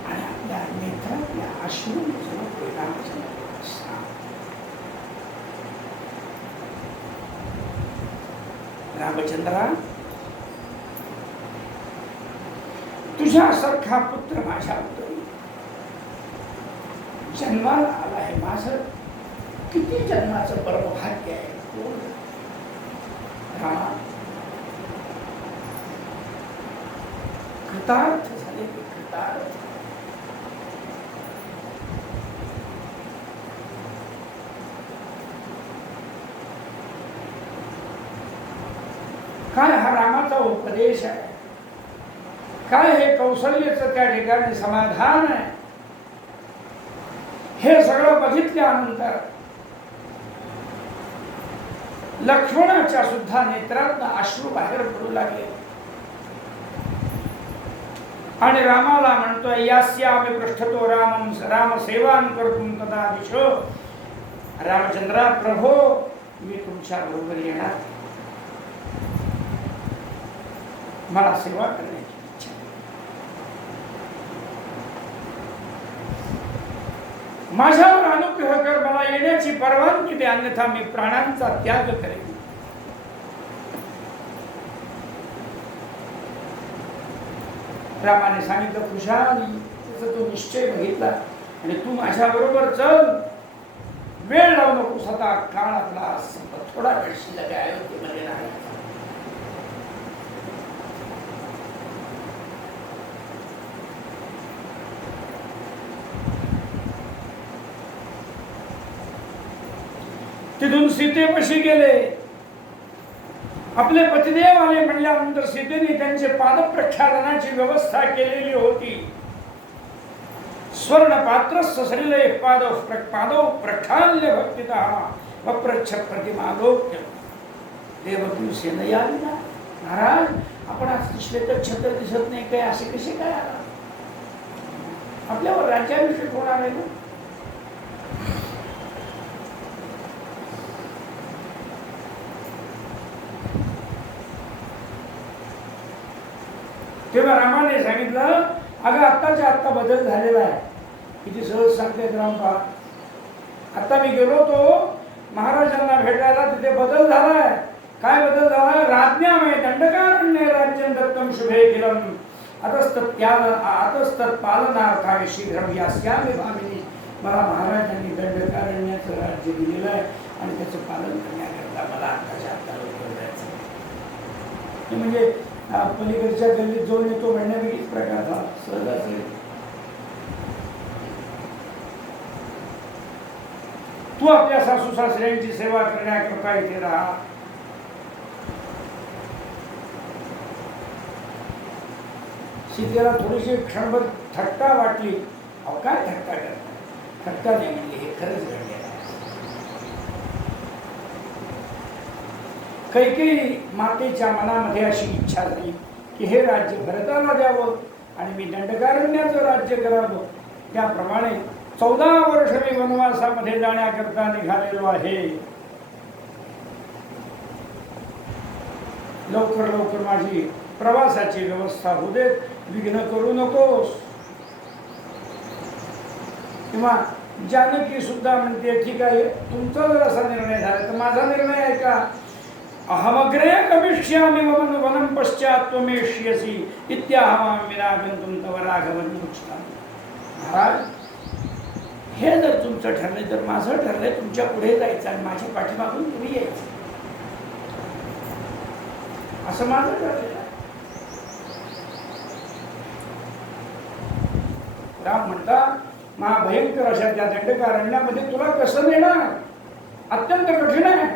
आणि आपल्या नेत्रातल्या अश्रू रामचंद्रा, तुझ्यासारखा पुत्र माझ्या उत्तरी जन्माला आला आहे. माझं किती जन्माचं परमभाग्य आहे. रामा कृतार्थ झाले. कृतार्थ. काय हा रामाचा उपदेश आहे. काय हे कौशल्याचं त्या ठिकाणी समाधान आहे. हे सगळं बघितल्यानंतर लक्ष्मणाच्या सुद्धा नेत्रातून अश्रू बाहेर पडू लागले. आणि रामाला म्हणतोय, यास्यामि पृष्ठतो रामं राम सेवान कर्तुं तदा दिशो. रामचंद्रा, प्रभो, मी तुमच्या बरोबर येणार. मला सेवा करण्याची इच्छा. माझ्यावर अनुग्रह कर, मला येण्याची परवानगी दे, अन्यथा मी प्राणांचा त्याग करेन. रामाने सांगितलं, खुशाली, त्याचा तो निश्चय बघितला आणि तू माझ्या बरोबर चल. वेळ लावू नकोस, आता काळ आपला थोडा वेळ शिल्लक आहे अयोध्येमध्ये राहायचा. तिथून सीतेपाशी गेले. आपले पतिदेव आले म्हणल्यानंतर सीतेने त्यांचे पादप्रक्षालनाची व्यवस्था केलेली होती. स्वर्ण पात्र ससरिले पादौ प्रक्षाल्य भक्तितः वप्रच्छ प्रतिमालोक्य देवकी सेनया आला. महाराज, आपण आज श्वेत छत्र दिसत नाही काय, असे कसे काय आला? आपल्यावर राज्याभिषेक होणार आहे ना. तेव्हा रामाने सांगितलं, अगं आत्ताच्या आत्ता बदल झालेला आहे. किती सहज सांगते रामपा. आता मी गेलो तो महाराजांना भेटायला, तिथे बदल झालाय. काय बदल झालाय? राज्ञामय दंडकारण्य राज्यं दत्तं शुभे किलम आतस्तत् पालनार्थाय शीघ्रं यास्यामि भामिनी. मला महाराजांनी दंडकारण्याचं राज्य दिलेलं आहे आणि त्याचं पालन करण्याकरता मला आत्ताच्या आत्ता लवकर जायचं. म्हणजे पलीकडच्या गल्लीत जाऊन येतो म्हणण्यापैकीच प्रकार झाला. सहज असेल. तू आपल्या सासू सासऱ्यांची सेवा करण्याकरता इथे राहा. सीतेला थोडीशी क्षणभर थट्टा वाटली. अहो काय थट्टा करता? थट्टा नाही म्हणली, हे खरंच घडलेलं आहे. कैकेयी मातेच्या मनामध्ये अशी इच्छा झाली की हे राज्य भरताला द्यावं आणि मी दंडकारण्याचं राज्य करावं. त्याप्रमाणे 14 वर्ष मी वनवासामध्ये जाण्याकरता निघालेलो आहे. लवकर लवकर माझी प्रवासाची व्यवस्था होऊ देत, विघ्न करू नकोस. किंवा जानकी सुद्धा म्हणते, ठीक आहे, तुमचा जर असा निर्णय झाला तर माझा निर्णय आहे का? अहमग्रे गमिष्यामि वनं पश्चात् त्वमेष्यसि इत्याहं विना गन्तुं तव राघवं मुच्यताम्. महाराज, हे जर तुमचं ठरलं तर माझं ठरलंय तुमच्या पुढे जायचं आणि माझ्या पाठीमागून तुम्ही यायचं, असं माझं ठरलेलं आहे. राम म्हणतात, महाभयंकर अशा त्या दंडकारण्यामध्ये तुला कसं नेणार? अत्यंत कठीण आहे.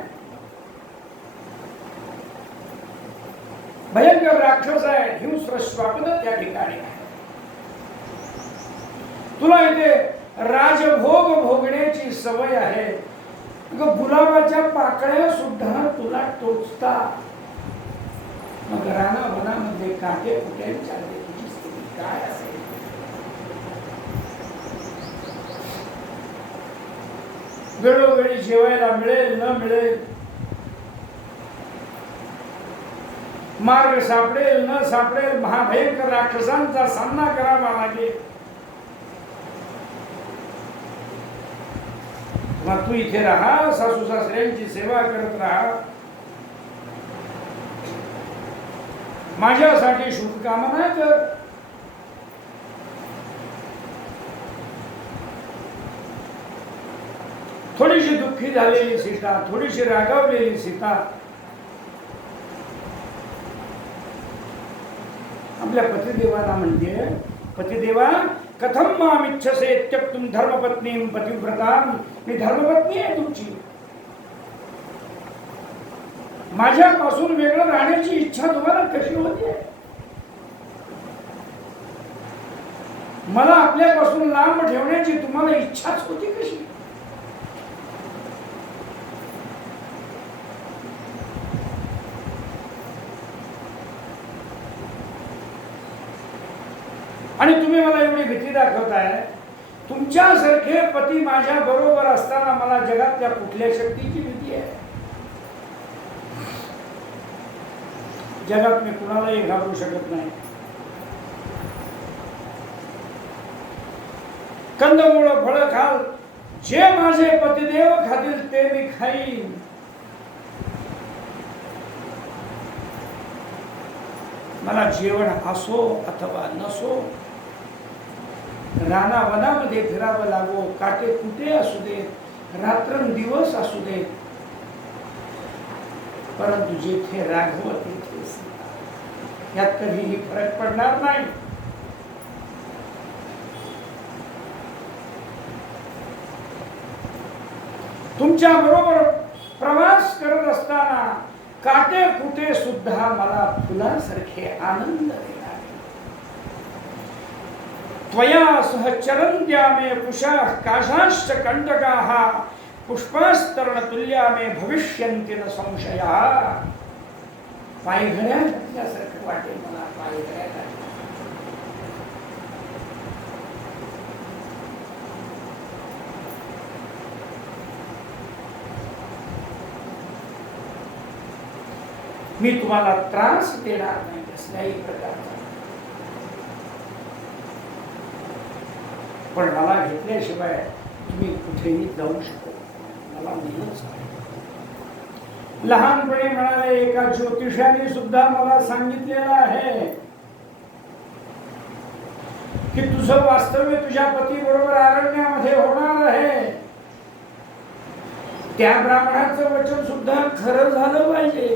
भयंकर राक्षस आहे, हिंस्र स्वापद त्या ठिकाणी आहे. तुला इथे राजभोग भोगण्याची सवय आहे. गुलाबाच्या पाकळ्या सुद्धा तुला टोचता. मग राणा वनामध्ये काटे कुठे चालले, तुझी स्थिती काय असेल? वेळोवेळी जेवायला मिळेल न मिळेल, मार्ग सापडेल न सापडेल, महाभयंकर राक्षसांचा सामना करावा लागेल. मग तू इथे राहा, सासू सासऱ्यांची सेवा करत राहा. माझ्यासाठी शुभकामना कर. थोडीशी दुःखी झालेली सीता, थोडीशी रागावलेली सीता आपल्या पतिदेवाला म्हणते, पतिदेवा कथम मामिच्छसे त्यक्तुम धर्मपत्नीं पतिव्रतां. मी धर्मपत्नी आहे तुमची, माझ्यापासून वेगळं राहण्याची इच्छा तुम्हाला कशी होते? मला आपल्यापासून लांब ठेवण्याची तुम्हाला इच्छाच होती कशी? आणि तुम्ही मला एवढी भीती दाखवताय. तुमच्यासारखे पती माझ्या बरोबर असताना मला जगातल्या कुठल्या शक्तीची भीती आहे? जगात मी कुणालाही घाबरू शकत नाही. कंदमुळ फळ खाल, जे माझे पतिदेव खातील ते मी खाईन. मला जेवण असो अथवा नसो, राणा वनामध्ये फिरावं लागो, काटे कुठे असू देत, रात्रंदिवस असू देत, परंतु जेथे राघव तेथे सीता, यात कधीही फरक पडणार नाही. तुमच्या बरोबर प्रवास करत असताना काटे कुटे सुद्धा मला फुलासारखे आनंद देणार. त्वया सह चरन्त्या मे पुषा काशाश्च कंटकाः पुष्पास्तरणतुल्या मे भविष्यन्ति न संशयाः. पायघड्या घातल्यासारखं वाटेल मला. पायघड्या घातल्या मी तुम्हाला त्रास देणार नाही कसल्याही प्रकारचा. पण मला घेतल्याशिवाय तुम्ही कुठेही जाऊ शकत. मला नेलंच आहे. लहानपणी म्हणाले एका ज्योतिषाने सुद्धा मला सांगितलेलं आहे की तुझं वास्तव्य तुझ्या पती बरोबर अरण्यामध्ये होणार आहे. त्या ब्राह्मणाचं वचन सुद्धा खरं झालं पाहिजे.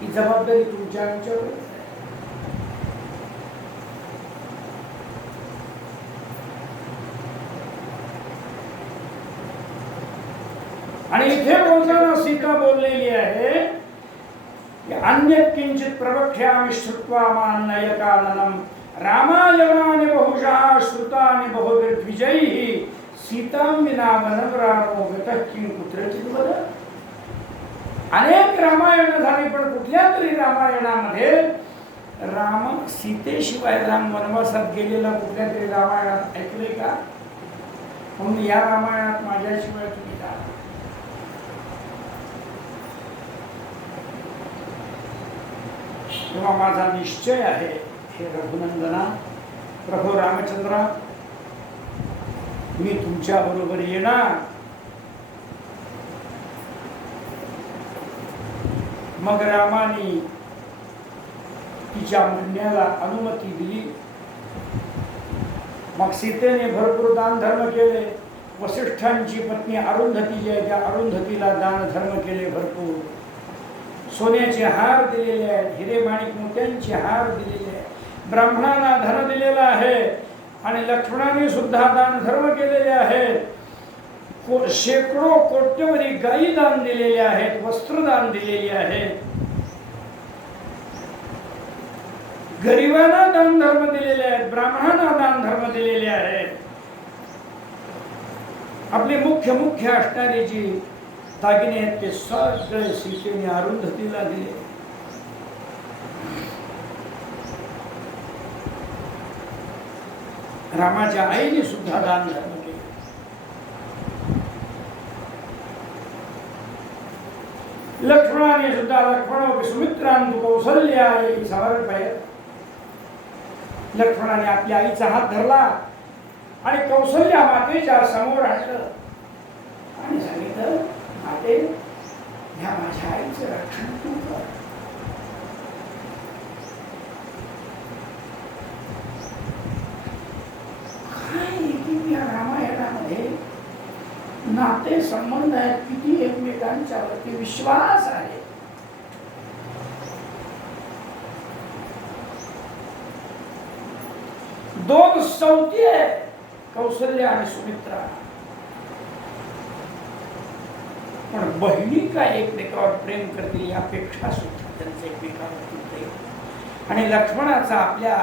ही जबाबदारी तुमच्या आमच्यावर. आणि इथे बोलताना सीता बोललेली आहे की अन्य किंचित प्रवक्ष्यामि श्रुत्वा मान्नयकाननम रामायणानि बहुशः श्रुतानि बहुभिर्द्विजैः सीतां विना वनप्राणो गतः किं कुत्रचित् वद. अनेक रामायण झाली पण कुठल्या तरी रामायणामध्ये राम सीतेशिवाय राम वनवासात गेलेला कुठल्या तरी रामायणात ऐकले का? म्हणून या रामायणात माझ्याशिवाय तुम्ही जा. तेव्हा माझा निश्चय आहे हे रघुनंदना प्रभू रामचंद्रा मी तुमच्या बरोबर येणार. मग रामाने तिच्या म्हणण्याला अनुमती दिली. मग सीतेने भरपूर दान धर्म केले. वसिष्ठांची पत्नी अरुंधती जी आहे त्या अरुंधतीला दान धर्म केले भरपूर. सोन्याचे हार दिलेले आहेत. हिरे माणिक मोत्यांचे हार दिलेले आहेत. ब्राह्मणांना धन दिलेलं आहे. आणि लक्ष्मणाने सुद्धा दान धर्म केलेले आहेत. शेकडो कोट्यवधी गायी दान दिलेले आहेत. वस्त्रदान दिलेले आहेत. गरिबांना दान धर्म दिलेले आहेत. ब्राह्मणांना दान धर्म दिलेले आहेत. आपले मुख्य मुख्य असणारे जी दागिने आहेत ते सगळे सीतेने अरुंधतीला दिले. रामाच्या आईने सुद्धा दान धर्म केले. लक्ष्मणाने सुद्धा लक्ष्मण सुमित्रांतु कौसल्या समर्पय. लक्ष्मणाने आपल्या आईचा हात धरला आणि कौसल्या मातेच्या समोर आणलं आणि सांगितलं माते ह्या माझ्या आईचं रक्षण तू कर. या रामायणामध्ये नाते संबंध आहेत. किती एकमेकांच्या वरती विश्वास आहे. दोन सौती आहे कौसल्या आणि सुमित्रा. पण बहिणी काय एकमेकावर प्रेम करतील यापेक्षा सुद्धा त्यांचं एकमेकावरती प्रेम. आणि लक्ष्मणाचा आपल्या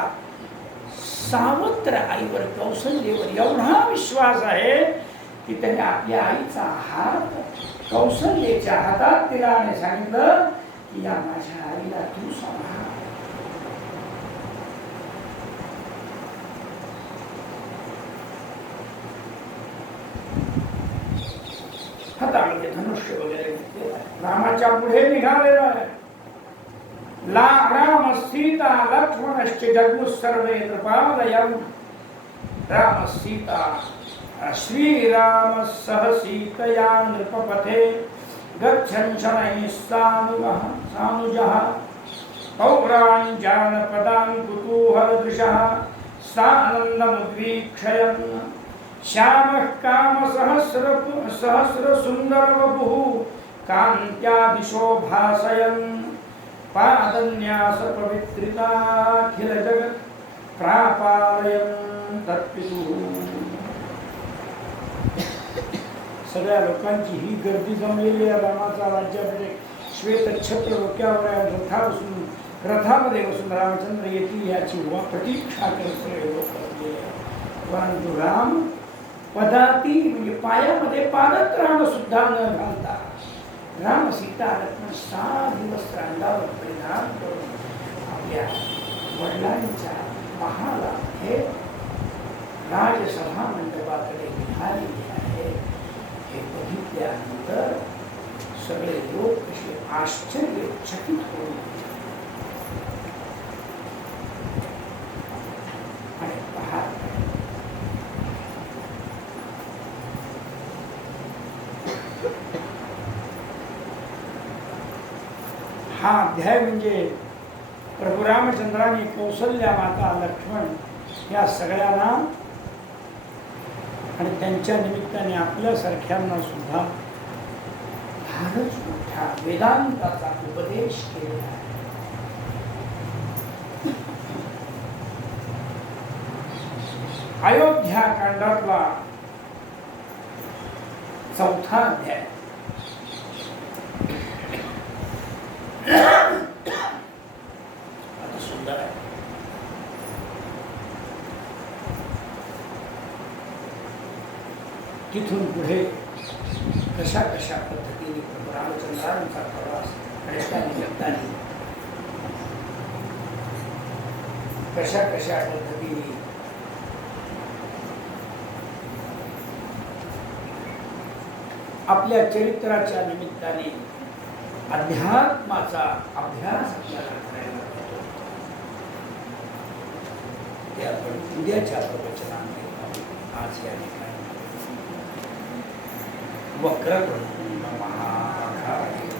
सावत्र आईवर कौसल्येवर एवढा विश्वास आहे की त्याने आपल्या आईचा हात कौसल्येच्या हातात दिला आणि सांगितलं की या माझ्या आईला तू सांभाळ. हातामध्ये धनुष्य वगैरे रामाच्या पुढे निघालेला आहे. राम सीता लक्ष्मणश्च जग्मुः सर्वे नृपालयम्. राम सीता श्रीराम सह सीतया नृपपथे गच्छन् शनैः सानुजः पौरान् जानपदान् कुतूहलदृशः सानन्दमुद्वीक्षयन्. श्यामः कामसहस्रसुन्दरवपुः कान्त्या दिशो भासयन्. पादन्यास पवित्रिताखिल जगत् प्रापालयन् तत्पितुः. सगळ्या लोकांची ही गर्दी जमलेली आहे रामाचा राज्यामध्ये. श्वेत छत्र डोक्यावर आहे, रथा बसून रथामध्ये बसून रामचंद्र येतील याची प्रतीक्षा करत लोक असलेले. परंतु राम पदाती म्हणजे पायामध्ये पादत्राण सुद्धा न घालता राम सीता लक्ष्मण 6 दिवस रांगावर परिधान करून आपल्या वडिलांच्या महालामध्ये राजसभा मंडपाकडे निघालेले आहे. हे बघितल्यानंतर सगळे लोक कसे आश्चर्यचकित होऊन आणि पाहत हा अध्याय म्हणजे प्रभू रामचंद्राने कौसल्या माता लक्ष्मण या सगळ्यांना आणि त्यांच्या निमित्ताने आपल्यासारख्यांना सुद्धा फारच मोठ्या वेदांताचा उपदेश केला आहे. अयोध्या कांडातला 4था अध्याय आता सुंदर आहे. तिथून पुढे कशा कशा पद्धतीने प्रभू रामचंद्रांचा प्रवास आणि त्या निमित्ताने कशा कशा पद्धतीने आपल्या चरित्राच्या निमित्ताने अध्यात्माचा अभ्यास आपल्याला करायला होतो. ते आपण उद्याच्या प्रवचनामध्ये आज या ठिकाणी वक्रतुंड महाकाय